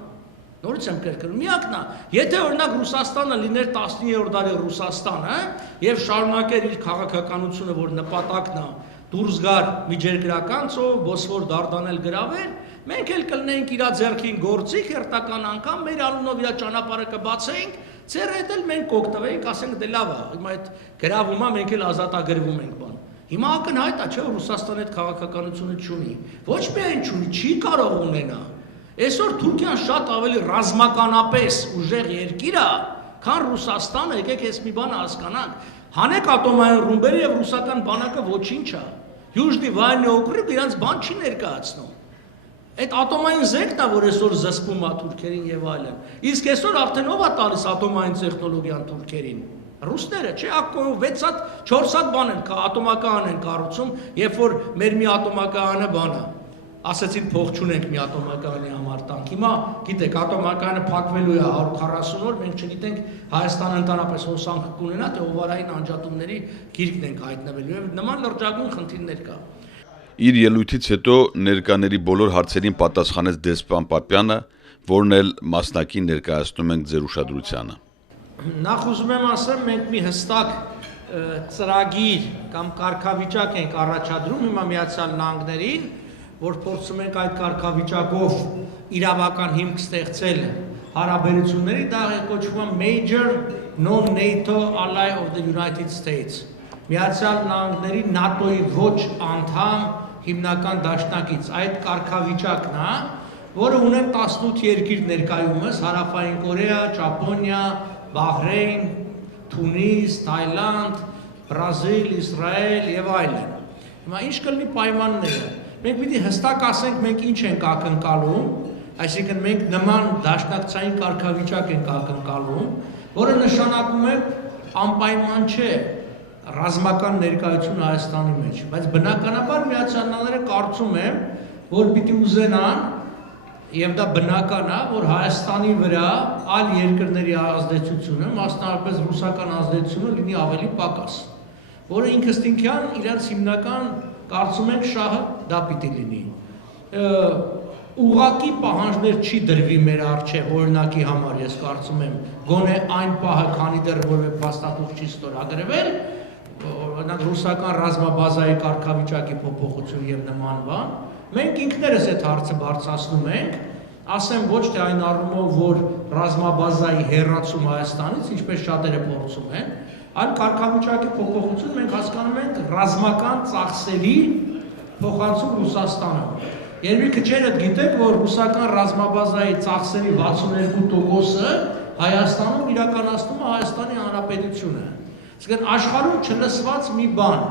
Նորից եմ կրկնում, միակն է։ Եթե օրինակ Ռուսաստանը լիներ 19-րդ դարի Ռուսաստանը եւ շարունակեր իր քաղաքականությունը, որ նպատակն է դուրս գար միջերկրական ծով, Բոսֆոր Դարդանել գրավել, մենք էլ կլինենք իր ձեռքին գործիք, հերթական անգամ մեր անունով իր ճանապարհը կբացեինք, ծերը հետ էլ մենք կօգտվեինք, ասենք դե լավ է, հիմա այդ գրավումա մենք էլ ազատագրվում ենք բան։ Հիմա ակնհայտ է, չէ՞ Ռուսաստանը այդ քաղաքականությունը չունի։ Ոչ միայն չունի, չի կարող ունենա։ Այսօր Թուրքիան շատ ավելի ռազմականապես ուժեղ երկիր է, քան Ռուսաստանը, եկեք այս մի բանը հասկանանք։ Հանեք ատոմային ռումբերը եւ ռուսական բանակը ոչինչ է։ Южный военный округ իրանց բան չի ներկայացնում։ Այդ ատոմային զենքն է, որ այսօր զսպում է թուրքերին եւ այլն։ Իսկ այսօր արդեն ով է տալիս ատոմային տեխնոլոգիան թուրքերին։ Ռուսները, չէ՞, ակո 6 հատ, 4 հատ բան են, ատոմակայան են կառուցում, երբ որ մեր մի ատոմակայանը բան է։ ասացին փող չունենք մի ատոմակայանի համար տանք։ Հիմա գիտեք, ատոմակայանը փակվելու է 140 օր, մենք չգիտենք Հայաստանը ընդհանրապես հոսանք կունենա, թե հովարային անջատումների գիրկն ենք հայտնվելու եւ նման լրջագույն խնդիրներ կա։ Իր ելույթից հետո ներկաների բոլոր հարցերին պատասխանեց դեսպան Պապյանը, որն էլ մասնակին ներկայացնում ենք ձեր ուշադրությանը։ Նախ ուզում եմ ասեմ, մենք մի հստակ ծրագիր կամ կարգավիճակ ենք առաջադրում հիմա Միացյալ Նահանգներին, որ փորձում ենք այդ կարգավիճակով իրավական հիմք ստեղծել հարաբերությունների, դա կոչվում է Major Non-NATO Ally of the United States։ Միացյալ Նահանգների ՆԱՏՕ-ի ոչ անդամ հիմնական դաշնակից այդ կարգավիճակն է, որը ունեն 18 երկիր ներկայումս՝ Հարավային Կորեա, Ճապոնիա, Բահրեյն, Թունիս, Թայլանդ, Բրազիլ, Իսրայել եւ այլն։ Հիմա ինչ կլինի պայմանները։ Մենք պիտի հստակ ասենք մենք ինչ ենք ակնկալում, այսինքն մենք նման դաշնակցային կարգավիճակ ենք ակնկալում, որը նշանակում է անպայման չէ ռազմական ներկայություն Հայաստանի մեջ, բայց բնականաբար Միացյալ Նահանգները կարծում եմ, որ պիտի ուզենան եւ դա բնական է, որ Հայաստանի վրա այլ երկրների ազդեցությունը, մասնավորապես ռուսական ազդեցությունը լինի ավելի պակաս, որը ինքնըստինքյան իրենց հիմնական կարծում ենք շահը դա պիտի լինի։ Ուղղակի պահանջներ չի դրվի մեր առջև, օրինակի համար ես կարծում եմ, գոնե այն պահը, քանի դեռ որևէ փաստաթուղթ չի ստորագրվել, օրինակ ռուսական ռազմաբազայի կարգավիճակի փոփոխություն եւ նման բան, մենք ինքներս այդ հարցը բարձրացնում ենք, ասեմ ոչ թե այն առումով, որ ռազմաբազայի հեռացում Հայաստանից, ինչպես շատերը փորձում են, այլ կարգավիճակի փոփոխություն մենք հասկանում ենք ռազմական ծախսերի փոխանցում Ռուսաստանը։ Երևի քչերդ գիտեք, որ ռուսական ռազմաբազայի ծախսերի 62%-ը Հայաստանում իրականացնում է Հայաստանի Հանրապետությունը։ Այսինքն աշխարհում չլսված մի բան,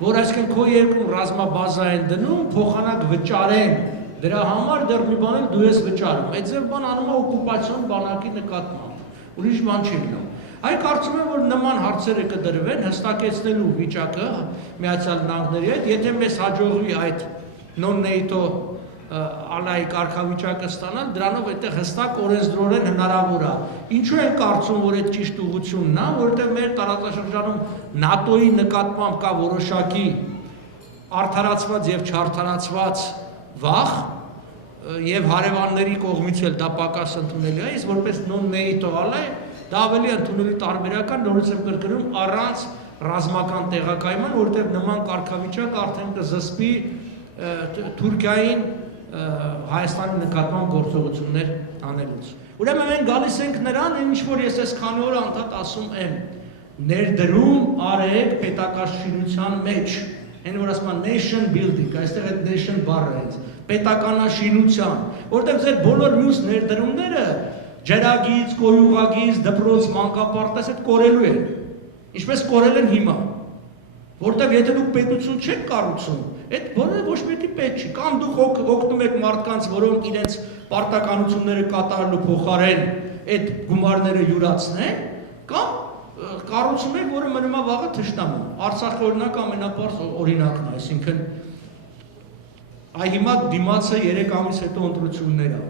որ այսինքն քո երկրում ռազմաբազա են դնում, փոխանակ վճարեն դրա համար դեռ մի բան էլ դու ես վճարում։ Այդ ձև բան անում է օկուպացիոն բանակի նկատմամբ։ Ուրիշ բան չի լինում։ Այ կարծում եմ, որ նման հարցերը կդրվեն հստակեցնելու վիճակը Միացյալ Նահանգների հետ, եթե մեզ հաջողվի այդ non-NATO ալայի կարգավիճակը ստանալ, դրանով այդտեղ հստակ օրենսդրորեն հնարավոր է։ Ինչու են կարծում, որ այդ ճիշտ ուղղությունն է, որովհետև մեր տարածաշրջանում ՆԱՏՕ-ի նկատմամբ կա որոշակի արդարացված եւ չարդարացված վախ եւ հարևանների կողմից էլ դա պակաս ընդունելի է, իսկ որպես non-NATO ալայ դա ավելի ընդունելի տարբերական, նորից եմ կրկնում, առանց ռազմական տեղակայման, որովհետև նման կարգավիճակ արդեն կզսպի Թուրքիային Հայաստանի նկատմամբ գործողություններ անելուց։ Ուրեմն մենք գալիս ենք նրան, ինչ որ ես այս քանի օր անդադ ասում եմ, ներդրում արեք պետակաշինության մեջ, այն որ ասում են nation building, այստեղ այդ nation բառը է, պետականաշինության, որտեղ ձեր բոլոր մյուս ներդրումները ջրագից, կոյուղագից, դպրոց, մանկապարտեզ այդ կորելու են, ինչպես կորել են հիմա, որտեղ եթե դուք պետություն չեք կառուցում, այդ բոլորը ոչ մեկի պետք չի, կամ դուք օգնում եք մարդկանց, որոնք իրենց պարտականությունները կատարելու փոխարեն այդ գումարները յուրացնեն, կամ կառուցում եք, որը մնում է վաղը թշնամու։ Արցախի օրինակ ամենապարզ օրինակն է, այսինքն այ հիմա դիմացը 3 ամիս հետո ընտրություններ ա։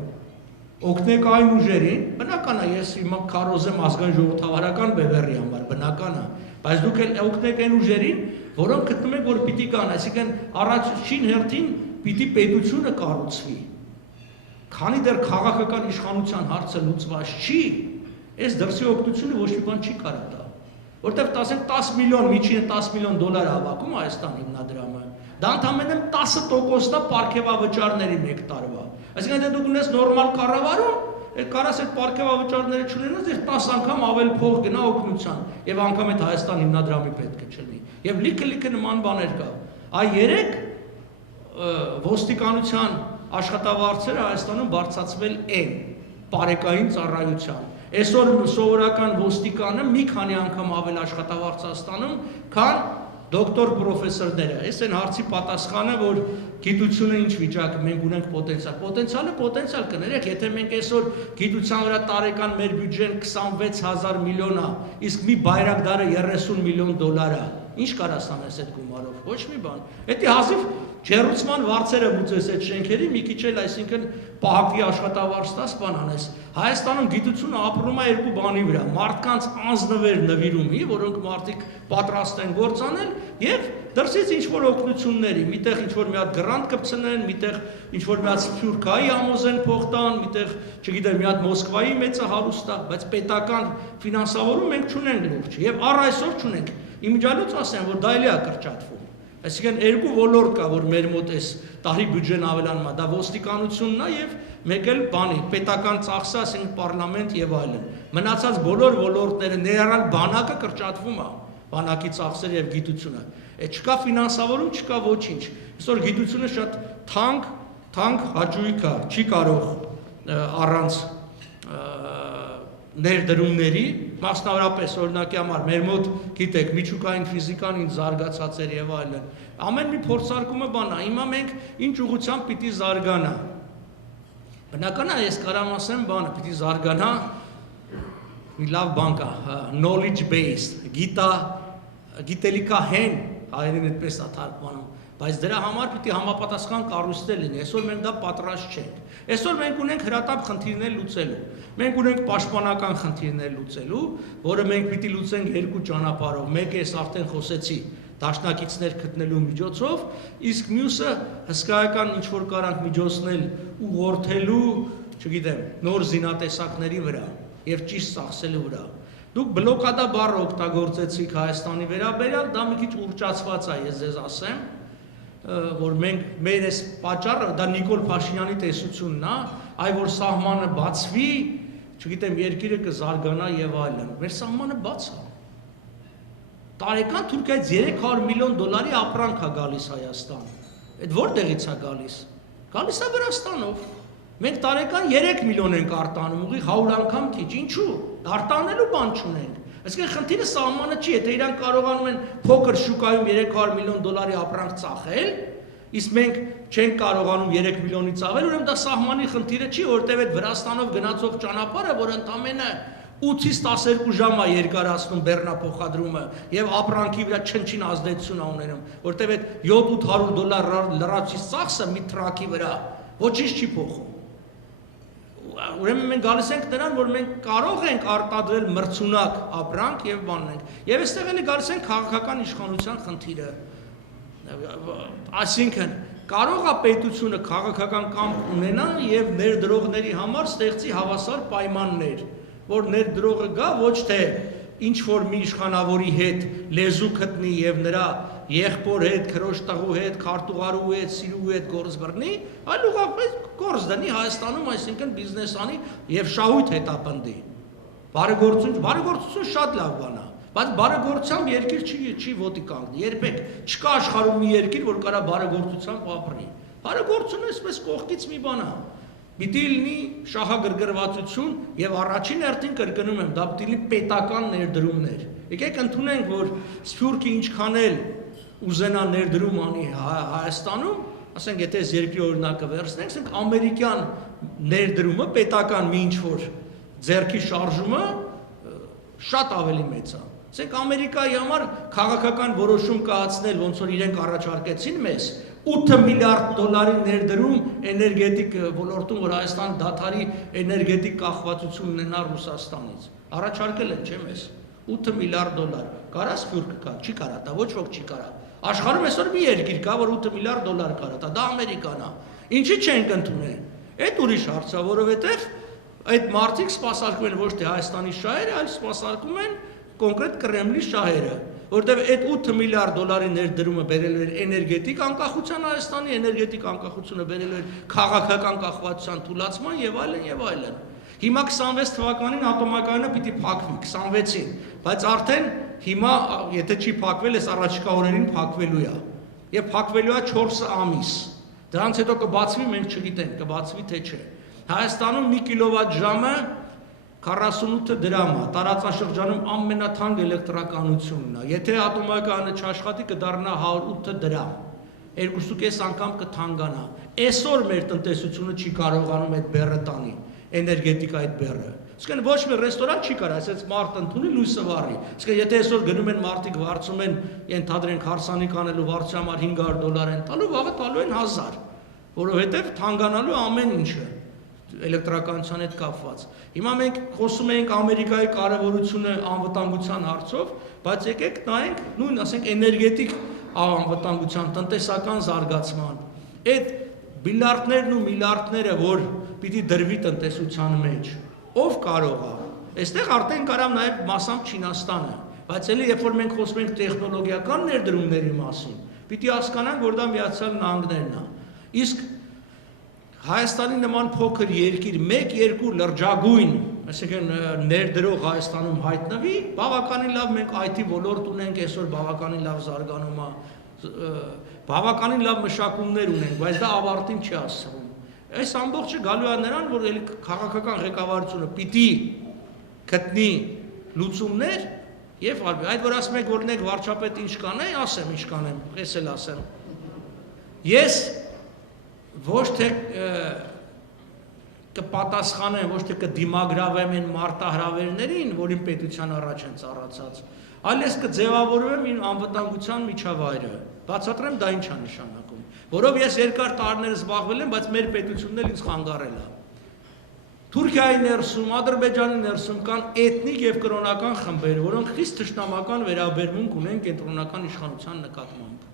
Օգնեք այն ուժերին, բնական է, ես հիմա քարոզեմ ազգային ժողովրդավարական բևեռի համար, բնական է, բայց դուք էլ օգնեք այն ուժերին, որոնք գտնում եք, որ պիտի կան, այսինքն առաջին հերթին պիտի պետությունը կառուցվի։ Քանի դեռ քաղաքական իշխանության հարցը լուծված չի, այս դրսի օգնությունը ոչ մի բան չի կարող տա։ Որտեվ ասենք 10 միլիոն, միջինը 10 միլիոն դոլար հավաքում Հայաստան հիմնադրամը, դա ընդամենը 10%-ն է պարգևավճարների մեկ տարվա։ Այսինքն եթե դուք ունես նորմալ կառավարում, կարաս այդ պարգևավճարները չունենաս, եւ 10 անգամ ավել փող գնա օգնության, եւ անգամ այդ Հայաստան հիմնադրամի պետք է չլինի։ Եվ լիքը նման բաներ կա։ Այ 3 ոստիկանության աշխատավարձերը Հայաստանում բարձրացվել են բարեկային ծառայության։ Այսօր սովորական ոստիկանը մի քանի անգամ ավել աշխատավարձ է ստանում, քան դոկտոր պրոֆեսորները։ Այս այն հարցի պատասխանը, որ գիտությունը ինչ վիճակը, մենք ունենք պոտենցիալ, պոտենցիալ կներեք, եթե մենք այսօր գիտության վրա տարեկան մեր բյուջեն 26,000 միլիոն է, իսկ մի բայրակդարը 30 միլիոն դոլար է։ Ինչ կարաս անես այդ գումարով, ոչ մի բան։ Էդի հազիվ ջերուցման վարձերը մուծես այդ շենքերի, մի քիչ էլ, այսինքն պահակի աշխատավարձ տաս բան անես։ Հայաստանում գիտությունը ապրում է երկու բանի վրա՝ մարդկանց անձնվեր նվիրումի, որոնք մարդիկ պատրաստ են գործ անել, եւ դրսից ինչ-որ օգնությունների, միտեղ ինչ-որ մի հատ գրանտ կպցնեն, միտեղ ինչ-որ մի հատ Սփյուռքայի ամոզեն փող տան, միտեղ, չգիտեմ, մի հատ Մոսկվայի մեծը հարուստ է, բայց պետական ֆինանսավորում մենք չունենք լուրջ եւ առ այսօր չունենք։ Իմիջիալոց ասեմ, որ դա էլի է կրճատվում։ Այսինքն երկու ոլորտ կա, որ մեր մոտ էս տարի բյուջեն ավելանում է, դա ոստիկանությունն է եւ մեկ էլ բանի, պետական ծախսը, ասենք պարլամենտ եւ այլն։ Մնացած բոլոր ոլորտները, ներառյալ բանակը կրճատվում է, բանակի ծախսերը եւ գիտությունը։ Այդ չկա ֆինանսավորում, չկա ոչինչ։ Այսօր գիտությունը շատ թանկ հաճույք է, չի կարող առանց ներդրումների, մասնավորապես օրինակի համար մեր մոտ գիտեք միջուկային ֆիզիկան ինչ զարգացած էր եւ այլն։ Ամեն մի փորձարկումը բան է, հիմա մենք ինչ ուղղությամբ պիտի զարգանա։ Բնական է, ես կարամ ասեմ բանը, պիտի զարգանա մի լավ բան կա, knowledge based, գիտելիքահեն, հայերեն այդպես է թարգմանում, բայց դրա համար պիտի համապատասխան կառույցներ լինի։ Այսօր մենք դա պատրաստ չենք։ Այսօր մենք ունենք հրատապ խնդիրներ լուծելու։ Մենք ունենք պաշտպանական խնդիրներ լուծելու, որը մենք պիտի լուծենք երկու ճանապարհով։ Մեկը ես արդեն խոսեցի, դաշնակիցներ գտնելու միջոցով, իսկ մյուսը հսկայական ինչ-որ կարանք միջոցներ ուղղորդելու, չգիտեմ, նոր զինատեսակների վրա եւ ճիշտ ծախսելու վրա։ Դուք բլոկադա բառը օգտագործեցիք Հայաստանի վերաբերյալ, դա մի քիչ ուռճացված է, ես ձեզ ասեմ, որ մենք մեր այս պատճառը դա Նիկոլ Փաշինյանի տեսությունն է, այ որ սահմանը բացվի, չգիտեմ, երկիրը կզարգանա եւ այլն։ Մեր սահմանը բաց է։ Տարեկան Թուրքիայից 300 միլիոն դոլարի ապրանք է գալիս Հայաստան։ Այդ որտեղից է գալիս։ Գալիս է Վրաստանով։ Մենք տարեկան 3 միլիոն ենք արտանում, ուղիղ 100 անգամ քիչ։ Ինչու՞։ Արտանելու բան չունենք։ Այսինքն խնդիրը սահմանը չի, եթե իրանք կարողանում են փոքր շուկայում 300 միլիոն դոլարի ապրանք ծախել, իսկ մենք չենք կարողանում 3 միլիոնից ավել, ուրեմն դա սահմանի խնդիրը չի, որովհետև այդ Վրաստանով գնացող ճանապարհը, որ ընդամենը 8-ից 12 ժամ է երկարացնում բեռնափոխադրումը եւ ապրանքի վրա չնչին ազդեցություն ունենում, որովհետև այդ 7-800 դոլար լրացուցիչ ծախսը մի տրակի վրա ոչինչ չի փոխում։ Ուրեմն մենք գալիս ենք նրան, որ մենք կարող ենք արտադրել մրցունակ ապրանք եւ բանենք։ Եվ այստեղ էլի գալիս ենք քաղաքական իշխանության խնդիրը։ Այսինքն կարող է պետությունը քաղաքական կամք ունենա եւ ներդրողների համար ստեղծի հավասար պայմաններ, որ ներդրողը գա ոչ թե ինչ որ մի իշխանավորի հետ լեզու գտնի եւ նրա եղբոր հետ, քրոջ տղու հետ, քարտուղարու հետ, սիրու հետ գործ բռնի, այլ ուղղակի գործ դնի Հայաստանում, այսինքն բիզնես անի եւ շահույթ հետապնդի։ Բարեգործություն շատ լավ բան է, բայց բարեգործությամբ երկիր չի ոտի կանգնի։ Երբեք չկա աշխարհում մի երկիր, որ կարա բարեգործությամբ ապրի։ Բարեգործությունը այսպես կողքից մի բան է։ Պիտի լինի շահագրգռվածություն եւ առաջին հերթին կրկնում եմ, դա պիտի լինի պետական ներդրումներ։ Եկեք ընդունենք, որ Սփյուռքը ինչքան էլ ուզենա ներդրում անի Հայաստանում, ասենք եթե այս երկրի օրինակը վերցնենք, ասենք ամերիկյան ներդրումը պետական մի ինչ-որ ձեռքի շարժումը շատ ավելի մեծ է։ Ասենք Ամերիկայի համար քաղաքական որոշում կայացնել, ոնց որ իրենք առաջարկեցին մեզ 8 միլիարդ դոլարի ներդրում էներգետիկ ոլորտում, որ Հայաստան դադարի էներգետիկ կախվածություն ունենա Ռուսաստանից։ Առաջարկել են, չէ՞ մեզ 8 միլիարդ դոլար։ Կարա Սփյուռքը կա, չի կարա, դա ոչ ոք չի կարա։ Աշխարհում այսօր մի երկիր կա, որ 8 միլիարդ դոլար կարա, դա Ամերիկան է։ Ինչի չենք ընդունել։ Այդ ուրիշ հարց է, որովհետև այդ մարդիկ սպասարկում են ոչ թե Հայաստանի շահերը, այլ սպասարկում են կոնկրետ Կրեմլի շահերը, որտեղ այդ 8 միլիարդ դոլարի ներդրումը բերելու էր էներգետիկ անկախության Հայաստանի, էներգետիկ անկախությունը բերելու էր քաղաքական կախվածության թուլացման եւ այլն եւ այլն։ Հիմա 26 թվականին ատոմակայանը պիտի փակվի 26-ին, բայց արդեն հիմա եթե չի փակվել, այս առաջիկա օրերին փակվելու է։ Եվ փակվելու է 4 ամիս։ Դրանից հետո կբացվի, մենք չգիտենք, կբացվի թե չէ։ Հայաստանում 1 կիլովատ ժամը 48 դրամ է, տարածաշրջանում ամենաթանկ էլեկտրականությունն է։ Եթե ատոմակայանը չաշխատի, կդառնա 108 դրամ։ 2.5 անգամ կթանկանա։ Այսօր մեր տնտեսությունը չի կարողանում այդ բեռը տանի, էներգետիկա այդ բեռը։ Իսկեն ոչ մի ռեստորան չի կարող այսպես մարդ ընդունի լույսը վառի։ Իսկեն եթե այսօր գնում են մարդիկ վարձում են, ենթադրենք հարսանիք անելու վարձի համար $500 են տալու, վաղը տալու են 1000, որովհետև թանկանալու ամեն ինչը էլեկտրականության հետ կապված։ Հիմա մենք խոսում ենք Ամերիկայի կարևորությունը անվտանգության հարցով, բայց եկեք նայենք նույն ասենք էներգետիկ անվտանգության, տնտեսական զարգացման։ Այդ բիլիարդներն ու միլիարդները, որ պիտի դրվի տնտեսության մեջ, ով կարող է։ Այստեղ արդեն կարամ նաև մասամբ Չինաստանը, բայց էլի երբ որ մենք խոսում ենք տեխնոլոգիական ներդրումների մասին, պիտի հասկանանք, որ դա Միացյալ Նահանգներն է։ Իսկ Հայաստանի նման փոքր երկիր 1-2 լրջագույն, այսինքն ներդրող Հայաստանում հայտնվի, բավականին լավ մենք IT ոլորտ ունենք, այսօր բավականին լավ զարգանում է, բավականին լավ մշակումներ ունենք, բայց դա ավարտին չի հասցվում։ Այս ամբողջը գալու է նրան, որ էլի քաղաքական ղեկավարությունը պիտի գտնի լուծումներ եւ այդ որ ասում եք որ նեք վարչապետ ինչ կանե, ասեմ ինչ կանեմ, ես էլ ասեմ։ Ես ոչ թե կպատասխանեմ, ոչ թե կդիմագրավեմ այն մարտահրավերներին, որին պետության առաջ են ծառացած, այլ ես կձևավորվեմ իմ անվտանգության միջավայրը, բացատրեմ դա ինչ է նշանակում, որով ես երկար տարիներ զբաղվել եմ, բայց մեր պետությունն էլ ինձ խանգարել է։ Թուրքիայի ներսում, Ադրբեջանի ներսում կան էթնիկ եւ կրոնական խմբեր, որոնք խիստ թշնամական վերաբերմունք ունեն կենտրոնական իշխանության նկատմամբ։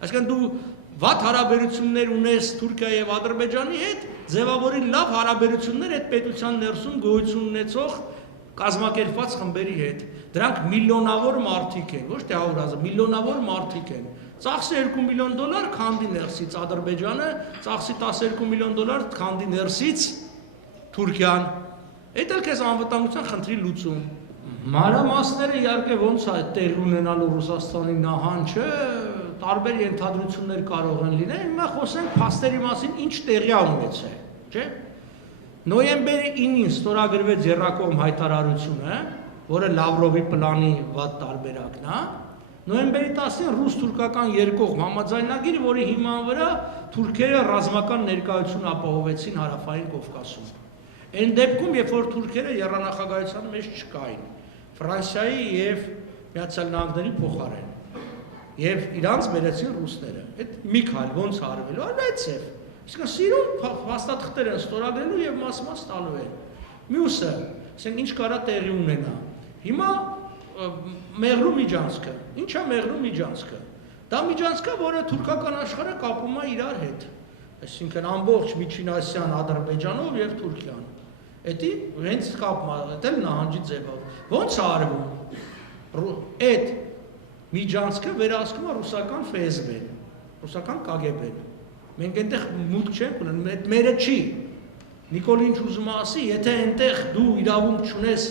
Այսինքն դու վատ հարաբերություններ ունես Թուրքիայի եւ Ադրբեջանի հետ, ձևավորի լավ հարաբերություններ այդ պետության ներսում գոյություն ունեցող կազմակերպված խմբերի հետ։ Դրանք միլիոնավոր մարդիկ են, ոչ թե 100,000, միլիոնավոր մարդիկ են։ Ծախսի $2 միլիոն քանդի ներսից Ադրբեջանը, ծախսի $12 միլիոն քանդի ներսից Թուրքիան։ Այդ էլ քեզ անվտանգության խնդրի լուծում։ Մանրամասները իհարկե ոնց է տեղ ունենալու Ռուսաստանի նահանջը, տարբեր ենթադրություններ կարող են լինել, հիմա խոսենք փաստերի մասին, ինչ տեղի է ունեցել, չէ՞։ Նոյեմբերի 9-ին ստորագրվեց Եռակողմ հայտարարությունը, որը Լավրովի պլանի վատ տարբերակն է։ Նոյեմբերի 10-ին ռուս-թուրքական երկկողմ համաձայնագիր, որի հիման վրա թուրքերը ռազմական ներկայություն ապահովեցին Հարավային Կովկասում։ Այն դեպքում, երբ որ թուրքերը եռանախագահության մեջ չկային, Ֆրանսիայի եւ Միացյալ Նահանգների փոխարեն, եւ իրանց բերեցին ռուսները։ Այդ մի քայլ ոնց արվելու, այլայցև։ Իսկ սիրուն փաստաթղթեր են ստորագրելու եւ մաս-մաս տալու են։ Մյուսը, ասենք ինչ կարա տեղի ունենա։ Հիմա մեղրու միջանցքը։ Ինչ է մեղրու միջանցքը։ Դա միջանցքը, որը թուրքական աշխարհը կապում է իրար հետ։ Այսինքն ամբողջ Միջին Ասիան Ադրբեջանով եւ Թուրքիան։ Էդի հենց կապում է, դա նահանջի ձևով։ Ոնց է արվում։ Այդ միջանցքը վերահսկում է ռուսական ՖՍԲ-ն, ռուսական ԿԳԲ-ն։ Մենք այնտեղ մուտք չենք ունենում, այդ մերը չի։ Նիկոլ ինչ ուզում է ասի, եթե այնտեղ դու իրավունք չունես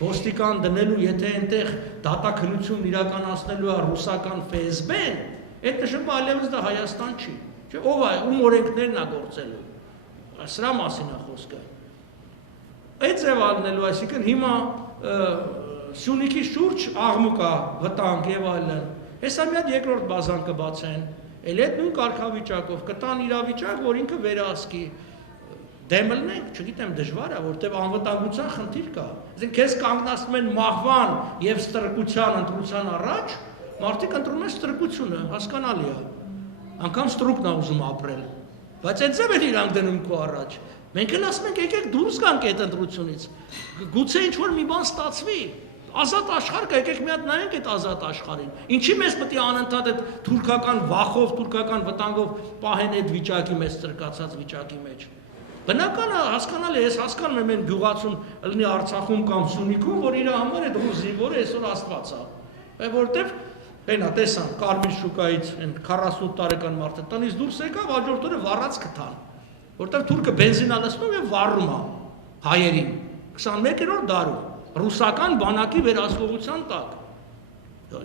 ոստիկան դնելու, եթե այնտեղ դատաքննություն իրականացնելու է ռուսական ՖՍԲ-ն, այդ նշանակում այլևս դա Հայաստան չի։ Չէ, ով է, ում օրենքներն է գործելու։ Սրա մասին է խոսքը։ Այդ ձև ալնելու, այսինքն հիմա Սյունիքի շուրջ աղմուկ է, վտանգ եւ այլն։ Հեսա մի հատ երկրորդ բազան կբացեն, էլ այդ նույն կարգավիճակով կտան իրավիճակ, որ ինքը վերահսկի։ Դեմ լնենք, չգիտեմ, դժվար է, որտեղ անվտանգության խնդիր կա։ Այսինքն քեզ կանգնացնում են մահվան եւ ստրկության ընտրության առաջ, մարդիկ ընտրում են ստրկությունը, հասկանալի է։ Անկամ ստրուկն է ուզում ապրել։ Բայց այդ ձև էլ իրանք դնում քո առաջ։ Մենք էլ ասում ենք, եկեք դուրս գանք այդ ընտրությունից։ Գուցե ինչ որ մի բան ստացվի։ Ազատ աշխարհ կա, եկեք մի հատ նայենք այդ ազատ աշխարհին։ Ինչի մեզ պետք է անընդհատ այդ թուրքական վախով, թուրքական վտանգով պահեն այդ վիճակի մեզ ծրկացած վիճակի մեջ։ Բնական է, հասկանալի է, ես հասկանում եմ այն գյուղացուն լինի Արցախում կամ Սյունիքում, որ իր համար այդ ռուս զինվորը այսօր Աստված է։ Որտեվ այնա տեսան Կարմիր շուկայից այն 48 տարեկան մարդը տնից դուրս եկավ, հաջորդ օրը վառած կթան։ Որտեվ թուրքը բենզին ալսնում եւ վառում է հայերին 21-րդ դարում ռուսական բանակի վերահսկողության տակ։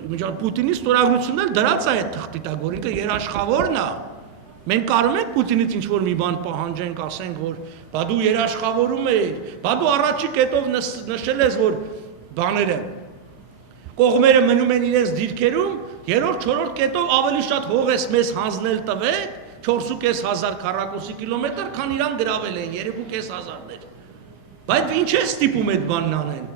Միջալ Պուտինի ստորագրությունն էլ դրած է այդ թղթի տակ, որ ինքը երաշխավորն է։ Մենք կարող ենք Պուտինից ինչ-որ մի բան պահանջենք, ասենք, որ բա դու երաշխավորում ես, բա դու առաջի կետով նշել ես, որ բաները կողմերը մնում են իրենց դիրքերում, երրորդ, չորրորդ կետով ավելի շատ հող ես մեզ հանձնել տվեք, 4,500 քառակուսի կիլոմետր, քան իրան գրավել են 3,500-ներ։ Բայց ինչ է ստիպում այդ բանն անեն։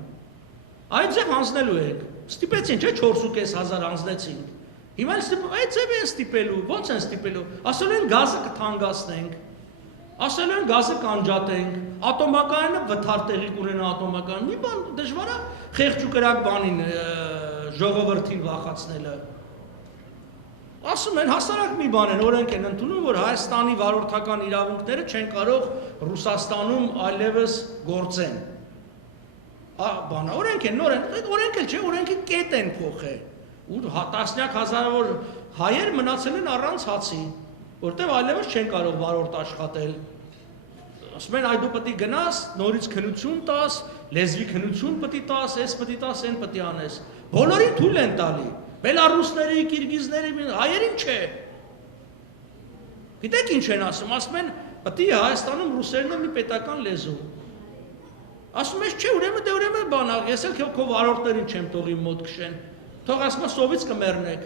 Այդ ձև հանձնելու եք։ Ստիպեցին, չէ 4.500 հանձնեցին։ Հիմա ստիպում, այդ ձև են ստիպելու, ո՞նց են ստիպելու։ Ասել են գազը կթանկացնենք։ Ասել են գազը կանջատենք, ատոմակայանը վթար տեղի կունենա ատոմական։ Մի բան դժվար է խեղճ ու կրակ բանին ժողովրդին վախացնելը։ Ասում են հասարակ մի բան են, օրենք են ընդունում, որ Հայաստանի վարորդական իրավունքները չեն կարող Ռուսաստանում այլևս գործեն։ Բանա, օրենք են, օրենք էլ չէ, օրենքի կետ են փոխել։ Ու տասնյակ հազարավոր հայեր մնացել են առանց հացի, որտեղ այլևս չեն կարող վարորդ աշխատել։ Ասում են, այ դու պետք է գնաս, նորից քննություն տաս, լեզվի քննություն պետք է տաս, էս պետք է տաս, այն պետք է անես։ Բոլորին թույլ են տալի։ Բելարուսների, կիրգիզների, հայերին չէ։ Գիտեք ինչ են ասում են, պետք է Հայաստանում ռուսերենը մի պետական լեզու։ Ասում ես, չէ, ուրեմն բանա, ես էլ քո վարորդներին չեմ թողի մոտ քշեն։ Թող ասում սովից կմեռնեք։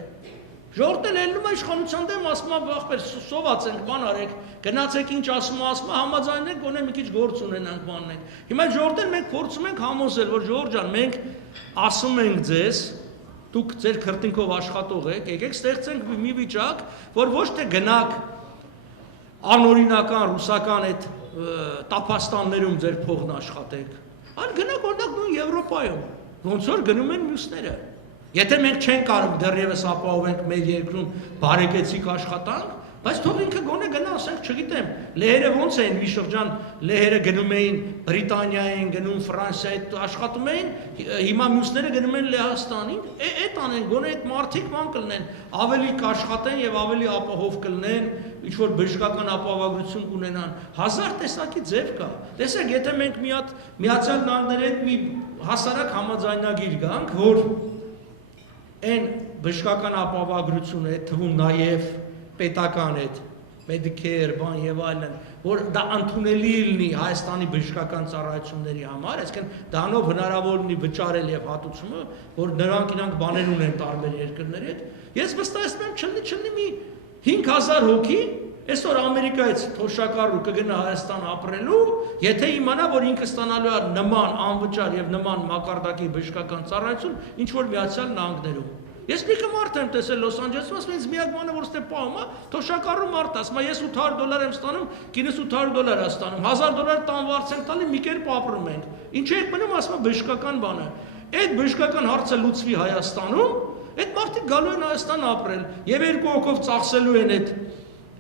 Ժողովուրդն ելնում է իշխանության դեմ, ասում է ախպեր սոված ենք, բան արեք, գնացեք ինչ ասում է, համաձայնեք, գոնե մի քիչ գործ ունենանք, բանենք։ Հիմա ժողովուրդն մենք փորձում ենք համոզել, որ ժողովուրդ ջան, մենք ասում ենք ձեզ, դուք ձեր քրտինքով աշխատող եք, եկեք ստեղծենք մի վիճակ, որ ոչ թե գնաք անօրինական ռուսական այդ տափաստաններում ձեր փողն աշխատեք, այլ գնաք օրինակ նույն Եվրոպայում, ոնց որ գնում են մյուսները։ Եթե մենք չենք կարող դեռևս ապահովենք մեր երկրում բարեկեցիկ աշխատանք, բայց թող ինքը գոնե գնա, ասենք, չգիտեմ, լեհերը ոնց էին մի շրջան, լեհերը գնում էին Բրիտանիա էին, գնում Ֆրանսիա, աշխատում էին, հիմա մյուսները գնում են Լեհաստանին, այդ անեն, գոնե այդ մարդիկ ման կլինեն, ավելի կաշխատեն եւ ավելի ապահով կլինեն, ինչ որ բժշկական ապահովագրություն կունենան, հազար տեսակի ձև կա։ Տեսեք, եթե մենք մի հատ Միացյալ Նահանգների հետ մի հասարակ համաձայնագիր գանք, որ այն բժշկական ապահովագրությունը այդ թվում նաև պետական այդ Medicare բան եւ այլն, որ դա ընդունելի լինի Հայաստանի բժշկական ծառայությունների համար, այսինքն դրանով հնարավոր լինի վճարել եւ հատուցումը, որ նրանք բաներ ունեն տարբեր երկրների հետ։ Ես վստահեցնում եմ չլինի մի 5000 հոգի այսօր Ամերիկայից թոշակառու կգնա Հայաստան ապրելու, եթե իմանա, որ ինքը ստանալու է նման անվճար եւ նման մակարդակի բժշկական ծառայություն, ինչ որ Միացյալ Նահանգներում։ Ես մի մարդ եմ տեսել Լոս Անջելեսում, ասում ինձ միակ բանը, որ ստե պահում է, թոշակառու մարդ, ասում ես $800 եմ ստանում, կինս $800 է ստանում, $1000 տան վարձ ենք տալի, մի կերպ ապրում ենք։ Ինչ եք մնում, ասում բժշկական բանը։ Այդ բժշկական հարցը լուծվի Հայաստանում, այդ մարդիկ գալու են Հայաստան ապրել եւ երկու հոգով ծախսելու են այդ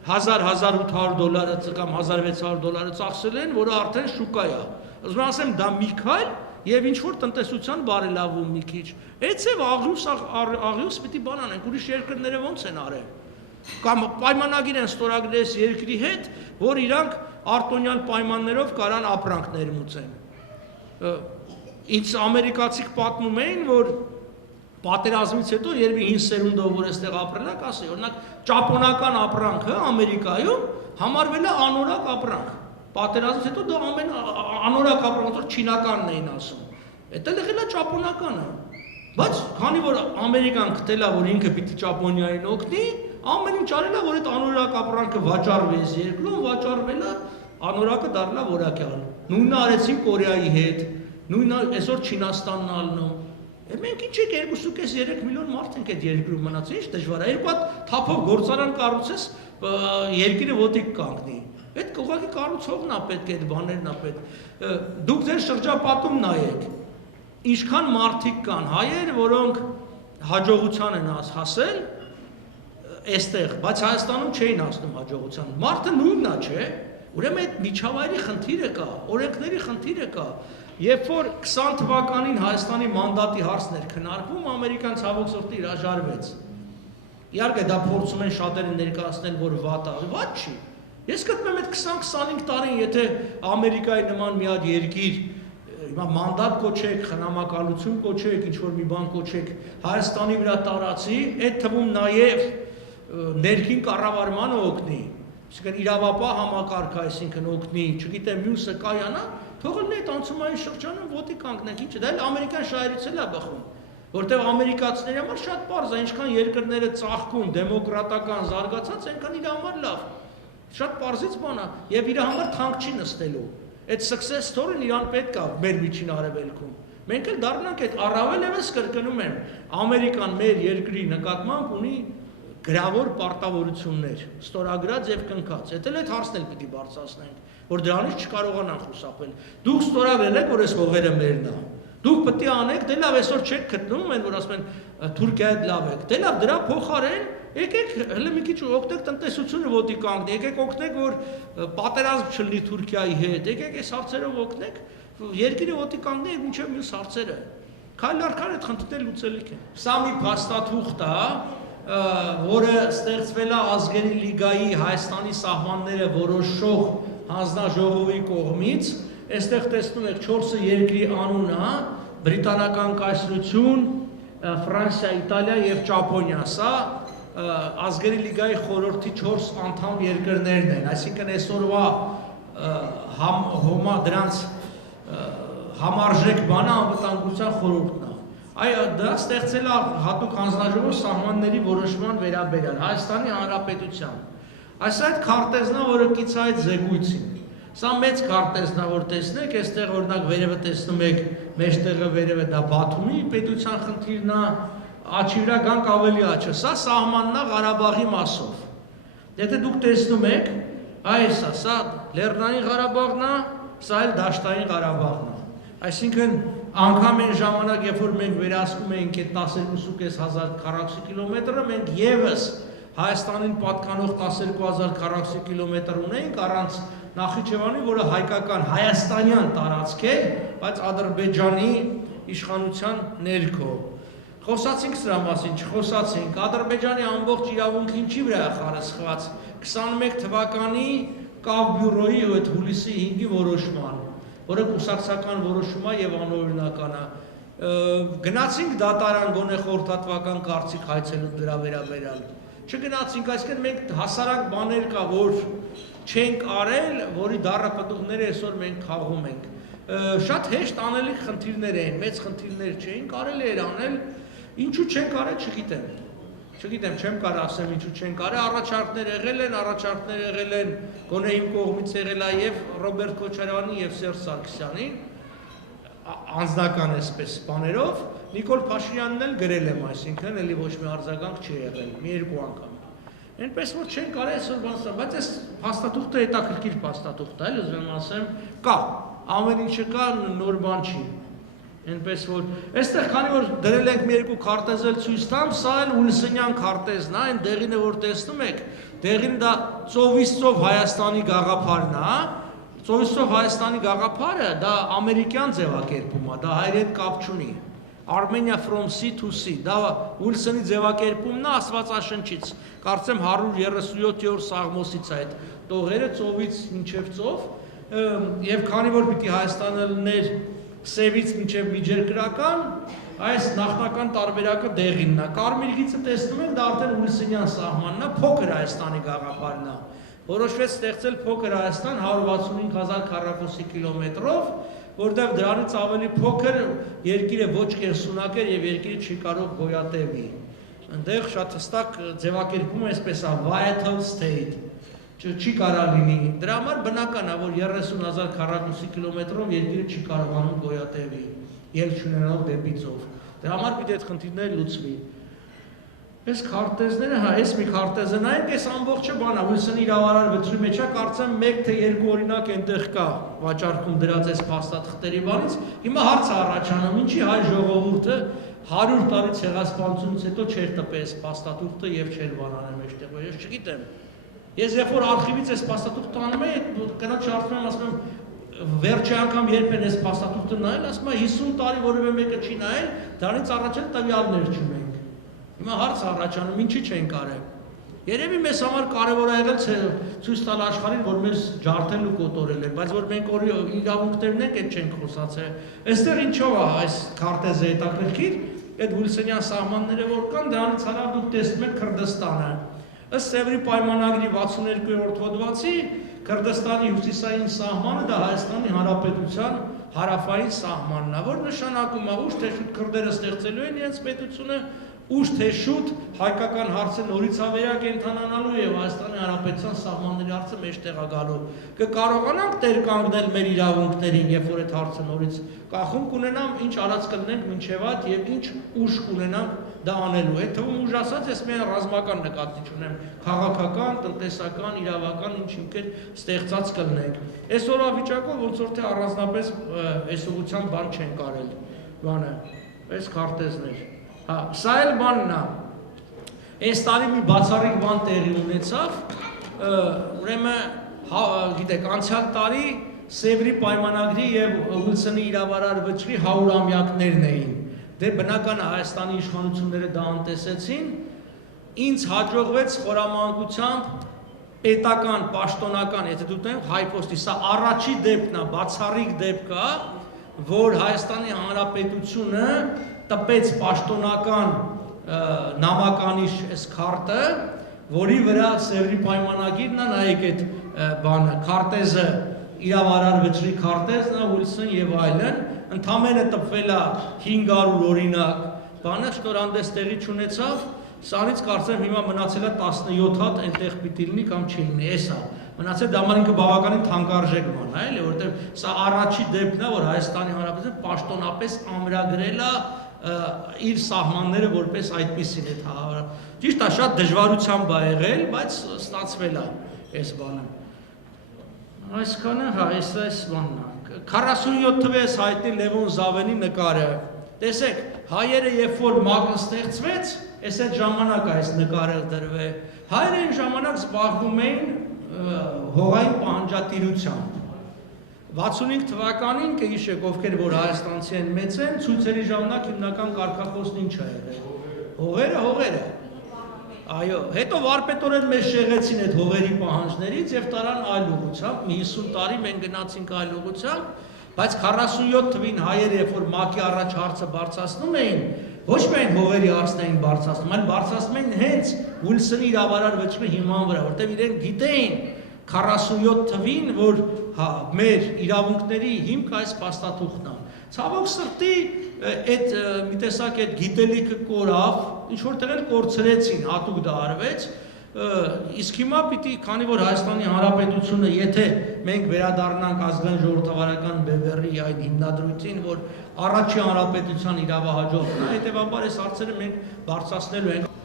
$1000-$1800 կամ $1600 ծախսել են, որը արդեն շուկա է։ Ուզում ասեմ, դա մի քայլ եւ ինչ որ տնտեսության բարելավում մի քիչ։ Այդ է աղյուս պիտի բան անենք, ուրիշ երկրները ոնց են արել։ Կամ պայմանագիր են ստորագրել երկրի հետ, որ իրանք արտոնյալ պայմաններով կարան ապրանք ներմուծեն։ Ինձ ամերիկացիք պատմում էին, որ պատերազմից հետո երբ 5 սերունդով որ այստեղ ապրել եք, ասի, օրինակ ճապոնական ապրանքը Ամերիկայում համարվել է անորակ ապրանք։ Պատերազմից հետո դա ամեն անորակ ապրանք, որ չինականն էին ասում։ Դա եղել է ճապոնականը։ Բայց քանի որ Ամերիկան գտել է, որ ինքը պիտի Ճապոնիային օգնի, ամեն ինչ արել է, որ այդ անորակ ապրանքը վաճառվի այս երկրում, վաճառվել է, անորակը դառնա որակյալ։ Նույնը արեցին Կորեայի հետ, նույնը այսօր Չինաստանն ալնում։ Մենք ինչ եք 2.5-3 միլիոն մարդ ենք այդ երկրում մնացել, ինչ դժվար է։ Երկու հատ թափով գործարան կառուցես, երկիրը ոտիկ կանգնի։ Այդ ուղղակի կառուցողն է պետք, այդ բաներն է պետք։ Դուք ձեր շրջապատում նայեք, ինչքան մարդիկ կան, հայեր, որոնք հաջողության են հասել այստեղ, բայց Հայաստանում չէին հասնում հաջողության։ Մարդը նույնն է, չէ՞։ Ուրեմն այդ միջավայրի խնդիրը կա, օրենքների խնդիրը կա։ Երբ որ 20 թվականին Հայաստանի մանդատի հարցն էր քննարկվում, Ամերիկան ցավոք սրտի հրաժարվեց։ Իհարկե դա փորձում են շատերը ներկայացնել, որ վատ է, վատ չի։ Ես գտնում եմ այդ 20-25 տարին, եթե Ամերիկայի նման մի հատ երկիր հիմա մանդատ կոչեք, խնամակալություն կոչեք, ինչ որ մի բան կոչեք, Հայաստանի վրա տարածի, այդ թվում նաև ներքին կառավարմանը օգնի, այսինքն իրավապահ համակարգը, այսինքն օգնի, չգիտեմ, մյուսը կայանա, թողել այդ անցումային շրջանում ոտի կանգնենք, ինչը դա էլ ամերիկյան շահերից էլ է բխում, որտեղ ամերիկացիների համար շատ պարզ է, ինչքան երկրները ծաղկում, դեմոկրատական զարգացած, այնքան իր համար լավ, շատ պարզից բան է, եւ իր համար թանկ չի նստելու։ Այդ success story-ն իրան պետք է մեր միջին արևելքում։ Մենք էլ դառնանք այդ առավել եւս կրկնում եմ, Ամերիկան մեր երկրի նկատմամբ ունի գրավոր պարտավորություններ, ստորագրած եւ կնքած։ Դա էլ այդ հարցն էլ պիտի բարձրացնենք, որ դրանից չկարողանան խուսափել։ Դուք ստորագրել եք, որ այս հողերը մերն է։ Դուք պետք է անեք, դե լավ, այսօր չեք գտնում, այն որ ասում են Թուրքիայի լավ եք։ Դե լավ, դրա փոխարեն եկեք հələ մի քիչ օգնեք տնտեսությունը ոտի կանգնի, եկեք օգնեք, որ պատերազմ չլինի Թուրքիայի հետ, եկեք այս հարցերով օգնեք, երկիրը ոտի կանգնի եւ մինչեւ մյուս հարցերը։ Քայլ առ քայլ այդ խնդիրները լուծելիք են։ Սա մի փաստաթուղթ է, որը ստեղծվել է Ազգերի լիգայի Հայաստանի սահմանները որոշող հանձնաժողովի կողմից։ Այստեղ տեսնում եք 4 երկրի անունը, բրիտանական կայսրություն, Ֆրանսիա, Իտալիա եւ Ճապոնիա, սա Ազգերի լիգայի խորհրդի 4 անդամ երկրներն են, այսինքն այսօրվա դրանց համարժեք բանը անվտանգության խորհուրդն է։ Այո, դա ստեղծել է հատուկ հանձնաժողով սահմանների որոշման վերաբերյալ Հայաստանի Հանրապետության։ Այս այդ քարտեզն է, որը կից է այդ զեկույցին։ Սա մեծ քարտեզն է, որ տեսնեք, այստեղ օրինակ վերևը տեսնում եք, մեջտեղը վերևը դա Բաթումի պետության խնդիրն է, աչի վրա գանք ավելի աչը։ Սա սահմանն է Ղարաբաղի մասով։ Եթե դուք տեսնում եք, այս է, սա Լեռնային Ղարաբաղն է, սա էլ Դաշտային Ղարաբաղն է։ Այսինքն անգամ այն ժամանակ, երբ որ մենք վերահսկում էինք այդ 12,500 քառակուսի կիլոմետրը, մենք եւս Հայաստանին պատկանող 12,000 քառակուսի կիլոմետր ունեինք առանց Նախիջևանի, որը հայկական հայաստանյան տարածք է, բայց Ադրբեջանի իշխանության ներքո։ Խոսացինք սրա մասին, չխոսացինք, Ադրբեջանի ամբողջ իրավունքը ինչի վրա է խարսխված 21 թվականի Կավ բյուրոյի այդ հուլիսի 5-ի որոշման, որը կուսակցական որոշում է եւ անօրինական է։ Գնացինք դատարան գոնե խորհրդատվական կարծիք հայցելու դրա վերաբերյալ։ Չգնացինք, այսինքն մենք հասարակ բաներ կա, որ չենք արել, որի դառը պտուղները այսօր մենք խաղում ենք։ Շատ հեշտ անելիք խնդիրներ էին, մեծ խնդիրներ չէին, կարելի էր անել, ինչու չենք արել, չգիտեմ, չեմ կարող ասեմ ինչու չենք արել, առաջարկներ եղել են, գոնե իմ կողմից եղել է եւ Ռոբերտ Քոչարյանի եւ Սերժ Սարգսյանի անձնական այսպես բաներով, Նիկոլ Փաշինյանն էլ գրել եմ, այսինքն էլի ոչ մի արձագանք չի եղել, մի երկու անգամ։ Այնպես որ չենք արել այսօր բանսա, բայց այս փաստաթուղթը հետաքրքիր փաստաթուղթ է, ուզում եմ ասեմ, կա, ամեն ինչը կա, նոր բան չի։ Այնպես որ այստեղ քանի որ դրել ենք մի երկու քարտեզ էլ ցույց տամ, սա էլ Ուլսենյան քարտեզն է, այն դեղինը որ տեսնում եք, դեղին դա ծովից ծով Հայաստանի գաղափարն է, ծովից ծով Հայաստանի գաղափարը դա ամերիկյան ձևակերպում է, դա հայեր հետ կապ չունի։ Armenia from sea to sea, դա Ուլսենի ձևակերպումն է Աստվածաշնչից, կարծեմ 137-րդ Սաղմոսից է այդ տողերը ծովից մինչև ծով, եւ քանի որ պիտի Հայաստանը լիներ Սևից մինչև միջերկրական, այս նախնական տարբերակը դեղինն է։ Կարմիր գիծը տեսնում եք, դա արդեն Ուլսենյան սահմանն է, փոքր Հայաստանի գաղափարն է։ Որոշվեց ստեղծել փոքր Հայաստան 165,000 քառակուսի կիլոմետրով, որտեղ դրանից ավելի փոքր երկիրը ոչ կենսունակ էր եւ երկիրը չի կարող գոյատևի։ Այնտեղ շատ հստակ ձևակերպում է այսպես է vital state, չի կարող լինի։ Դրա համար բնական է, որ 30,000 քառակուսի կիլոմետրով երկիրը չի կարողանում գոյատևի, ելք չունենալով դեպի ծով։ Դրա համար պիտի այդ խնդիրները լուծվի։ Այս քարտեզները, հա, այս մի քարտեզը նայենք, այս ամբողջը բան է, Ուլսենի իրավարար վճռի մեջ է, կարծեմ 1 թե 2 օրինակ այնտեղ կա վաճառքում դրած այս փաստաթղթերի բանից։ Հիմա հարց է առաջանում, ինչի հայ ժողովուրդը 100 տարի ցեղասպանությունից հետո չէր տպել այս փաստաթուղթը եւ չէր բանանել մեջտեղ, ես չգիտեմ։ Ես երբ որ արխիվից այս փաստաթուղթը անում եմ, կնոջ հարցնում եմ, ասում եմ վերջի անգամ երբ են այս փաստաթուղթը նայել, ասում եմ 50 տարի որևէ մեկը չի նայել, դրանից առաջ էլ տվյալներ չունենք։ Հիմա հարց առաջանում, ինչի չենք արել։ Երևի մեզ համար կարևոր է եղել ցույց տալ աշխարհին, որ մեզ ջարդել ու կոտորել են, բայց որ մենք իրավունքներն ենք, այդ չենք խոսացել։ Այստեղ ինչով է այս քարտեզը հետաքրքիր, այդ Ուլսենյան սահմանները որ կան, դրանից հարավ դուք տեսնում եք Քրդստանը։ Ըստ Սևրի պայմանագրի 62-րդ հոդվածի Քրդստանի հյուսիսային սահմանը դա Հայաստանի Հանրապետության հարավային սահմանն է, որ նշանակում է ուշ թե շուտ քրդերը ստեղծելու են իրենց պետությունը, ուշ թե շուտ հայկական հարցը նորից ավերակենդանանալու եւ Հայաստանի Հանրապետության սահմանների հարցը մեջտեղ գալու։ Կկարողանանք տեր կանգնել մեր իրավունքներին, երբ որ այդ հարցը նորից կախում կունենամ, ինչ արած կլինենք մինչեւ այդ եւ ինչ ուժ կունենանք դա անելու։ Այդ թվում ուժ ասած ես միայն ռազմական նկատի չունեմ, քաղաքական, տնտեսական, իրավական ինչ ինքեր ստեղծած կլինենք։ Այսօրվա վիճակով ոնց որ թե առանձնապես այս ուղղությամբ բան չեն կարել։ Բանը, այս քարտեզներ։ Հա, սա էլ բանն է։ Այս տարի մի բացառիկ բան տեղի ունեցավ, ուրեմն, գիտեք, անցյալ տարի Սևրի պայմանագրի եւ Ուիլսոնի իրավարար վճռի 100-ամյակներն էին։ Դե բնական է Հայաստանի իշխանությունները դա անտեսեցին, ինձ հաջողվեց խորամանկությամբ պետական, պաշտոնական, եթե դուք տենք հայփոստի, սա առաջի դեպքն է, բացառիկ դեպք է, որ Հայաստանի Հանրապետությունը տպեց պաշտոնական նամականիշ այս քարտը, որի վրա Սևրի պայմանագիրն է, նայեք այդ բանը, քարտեզը, իրավարար վճռի քարտեզն է, Ուիլսոն եւ այլն, ընդամենը տպվել է 500 օրինակ, բանը շնորհանդես տեղի չունեցավ, սրանից կարծեմ հիմա մնացել է 17 հատ այնտեղ պիտի լինի կամ չի լինի, էս է։ Մնացել դա ինքը բավականին թանկարժեք բան է, էլի, որովհետեւ սա առաջի դեպքն է, որ Հայաստանի Հանրապետությունը պաշտոնապես ամրագրել է իր սահմանները որպես այդպիսին այդ հավարա։ Ճիշտ է, շատ դժվարությամբ է եղել, բայց ստացվել է այս բանը։ Այսքանը, հա, այս բանն է։ 47 թվականից հայտնի Լևոն Զավենի նկարը։ Տեսեք, հայերը երբ որ ՄԱԿ-ը ստեղծվեց, այս այդ ժամանակ այս նկարը դրվել։ Հայերը այն ժամանակ զբաղվում էին հողային պահանջատիրությամբ։ 65 թվականին կհիշեք, ովքեր որ հայաստանցի են մեծ են, ցույցերի ժամանակ հիմնական կարգախոսն ինչ է եղել։ Հողերը։ Այո, հետո վարպետորեն մեզ շեղեցին այդ հողերի պահանջներից եւ տարան այլ ուղղությամբ, մի 50 տարի մենք գնացինք այլ ուղղությամբ, բայց 47 թվին հայերը երբ որ ՄԱԿ-ի առաջ հարցը բարձրացնում էին, ոչ միայն հողերի հարցն էին բարձրացնում, այլ բարձրացնում էին հենց Ուիլսոնի իրավարար վճռի հիման վրա, որտեղ իրենք գիտեին 47 թվին, որ հա մեր իրավունքների հիմքը այս փաստաթուղթն է։ Ցավոք սրտի այդ մի տեսակ այդ գիտելիքը կորավ, ինչ որտեղ էլ կորցրեցին, հատուկ դա արվեց, իսկ հիմա պիտի, քանի որ Հայաստանի Հանրապետությունը, եթե մենք վերադառնանք ազգային ժողովրդավարական բևեռի այն հիմնադրույթին, որ առաջի հանրապետության իրավահաջորդն է, հետևաբար այս հարցերը մենք բարձրացնելու ենք։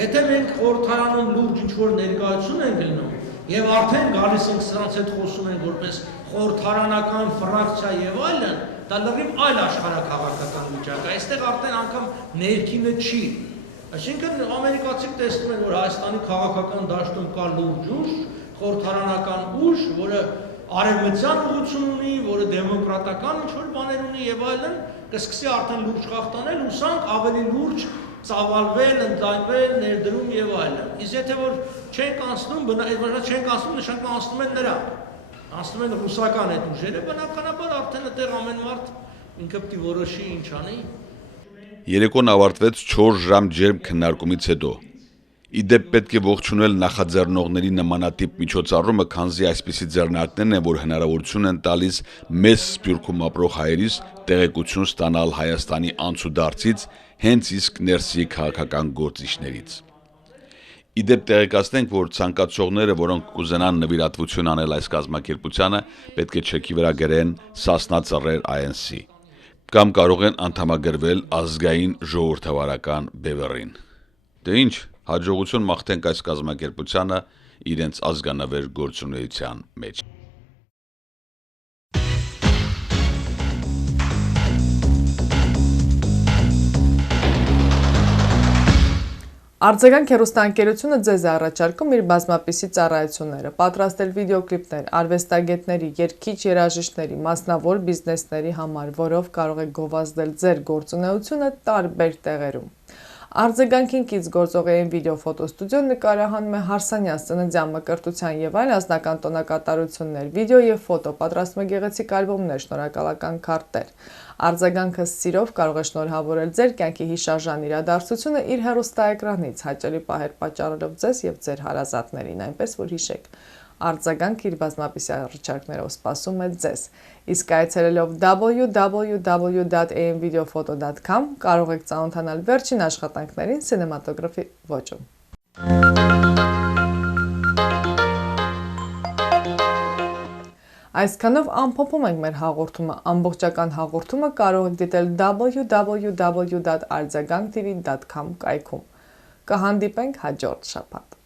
Եթե մենք խորհրդարանում լուրջ ինչ-որ ներկայություն ենք լինում, եւ արդեն գալիս ենք սրանց հետ խոսում ենք որպես խորհրդարանական ֆրակցիա եւ այլն, դա լրիվ այլ աշխարհակաղակական վիճակ է։ Այստեղ արդեն անգամ ներքինը չի։ Այսինքն ամերիկացիք տեսնում են, որ Հայաստանի քաղաքական դաշտում կա լուրջ ուժ, խորհրդարանական ուժ, որը արևմտյան ուղղություն ունի, որը դեմոկրատական ինչ-որ բաներ ունի եւ այլն, կսկսի արդեն լուրջ խախտանել, ուսանք ավելի լուրջ ծավալվել, ընդլայնվել, ներդրում եւ այլն։ Իսկ եթե որ չենք անցնում, չենք անցնում, նշանակում անցնում են նրա։ Անցնում են ռուսական այդ ուժերը, բնականաբար արդեն այդտեղ ամեն մարդ ինքը պիտի որոշի ինչ անի։ Երեկոն ավարտվեց 4 ժամ ջերմ քննարկումից հետո։ Իդեպ պետք է ողջունել նախաձեռնողների նմանատիպ միջոցառումը, քանզի այսպիսի ձեռնարկներն են, որ հնարավորություն են տալիս մեծ Սփյուռքում ապրող հայերիս տեղեկություն ստանալ Հայաստանի անցուդարձից, հենց իսկ ներսի քաղաքական գործիչներից։ Իդեպ տեղեկացնենք, որ ցանկացողները, որոնք կուզենան նվիրատվություն անել այս կազմակերպությանը, պետք է չեքի վրա գրեն Սասնա Ծռեր ANC կամ կարող են անդամագրվել ազգային ժողովրդավարական բևեռին։ Դե ինչ, հաջողություն մաղթենք այս կազմակերպությանը իրենց ազգանավեր գործունեության մեջ։ Արձագանք հեռուստաընկերությունը ձեզ է առաջարկում իր բազմապիսի ծառայությունները, պատրաստել վիդեոկլիպներ արվեստագետների, երգիչ երաժիշտների, մասնավոր բիզնեսների համար, որով կարող եք գովազդել ձեր գործունեությունը տարբեր տեղերում։ Արձագանքին կից գործողային վիդեոֆոտոստուդիոն նկարահանում է Հարսանյան ծննդյան մկրտության եւ այլ անձնական տոնակատարություններ, վիդեո եւ ֆոտո, պատրաստում է գեղեցիկ ալբոմներ, շնորհակալական քարտեր։ Արձագանքը սիրով կարող է շնորհավորել ձեր կյանքի հիշարժան իրադարձությունը իր հեռուստաէկրանից, հաճելի պահեր պատճառելով ձեզ եւ ձեր հարազատներին, այնպես որ հիշեք, արձագանք իր բազմապիսյա ռճարկներով սպասում է ձեզ։ Իսկ այցելելով www.amvideophoto.com կարող եք ծանոթանալ վերջին աշխատանքներին սինեմատոգրաֆի ոճում։ Այսքանով ամփոփում ենք մեր հաղորդումը, ամբողջական հաղորդումը կարող եք դիտել www.արձագանktv.com կայքում։ Կհանդիպենք հաջորդ շաբաթ։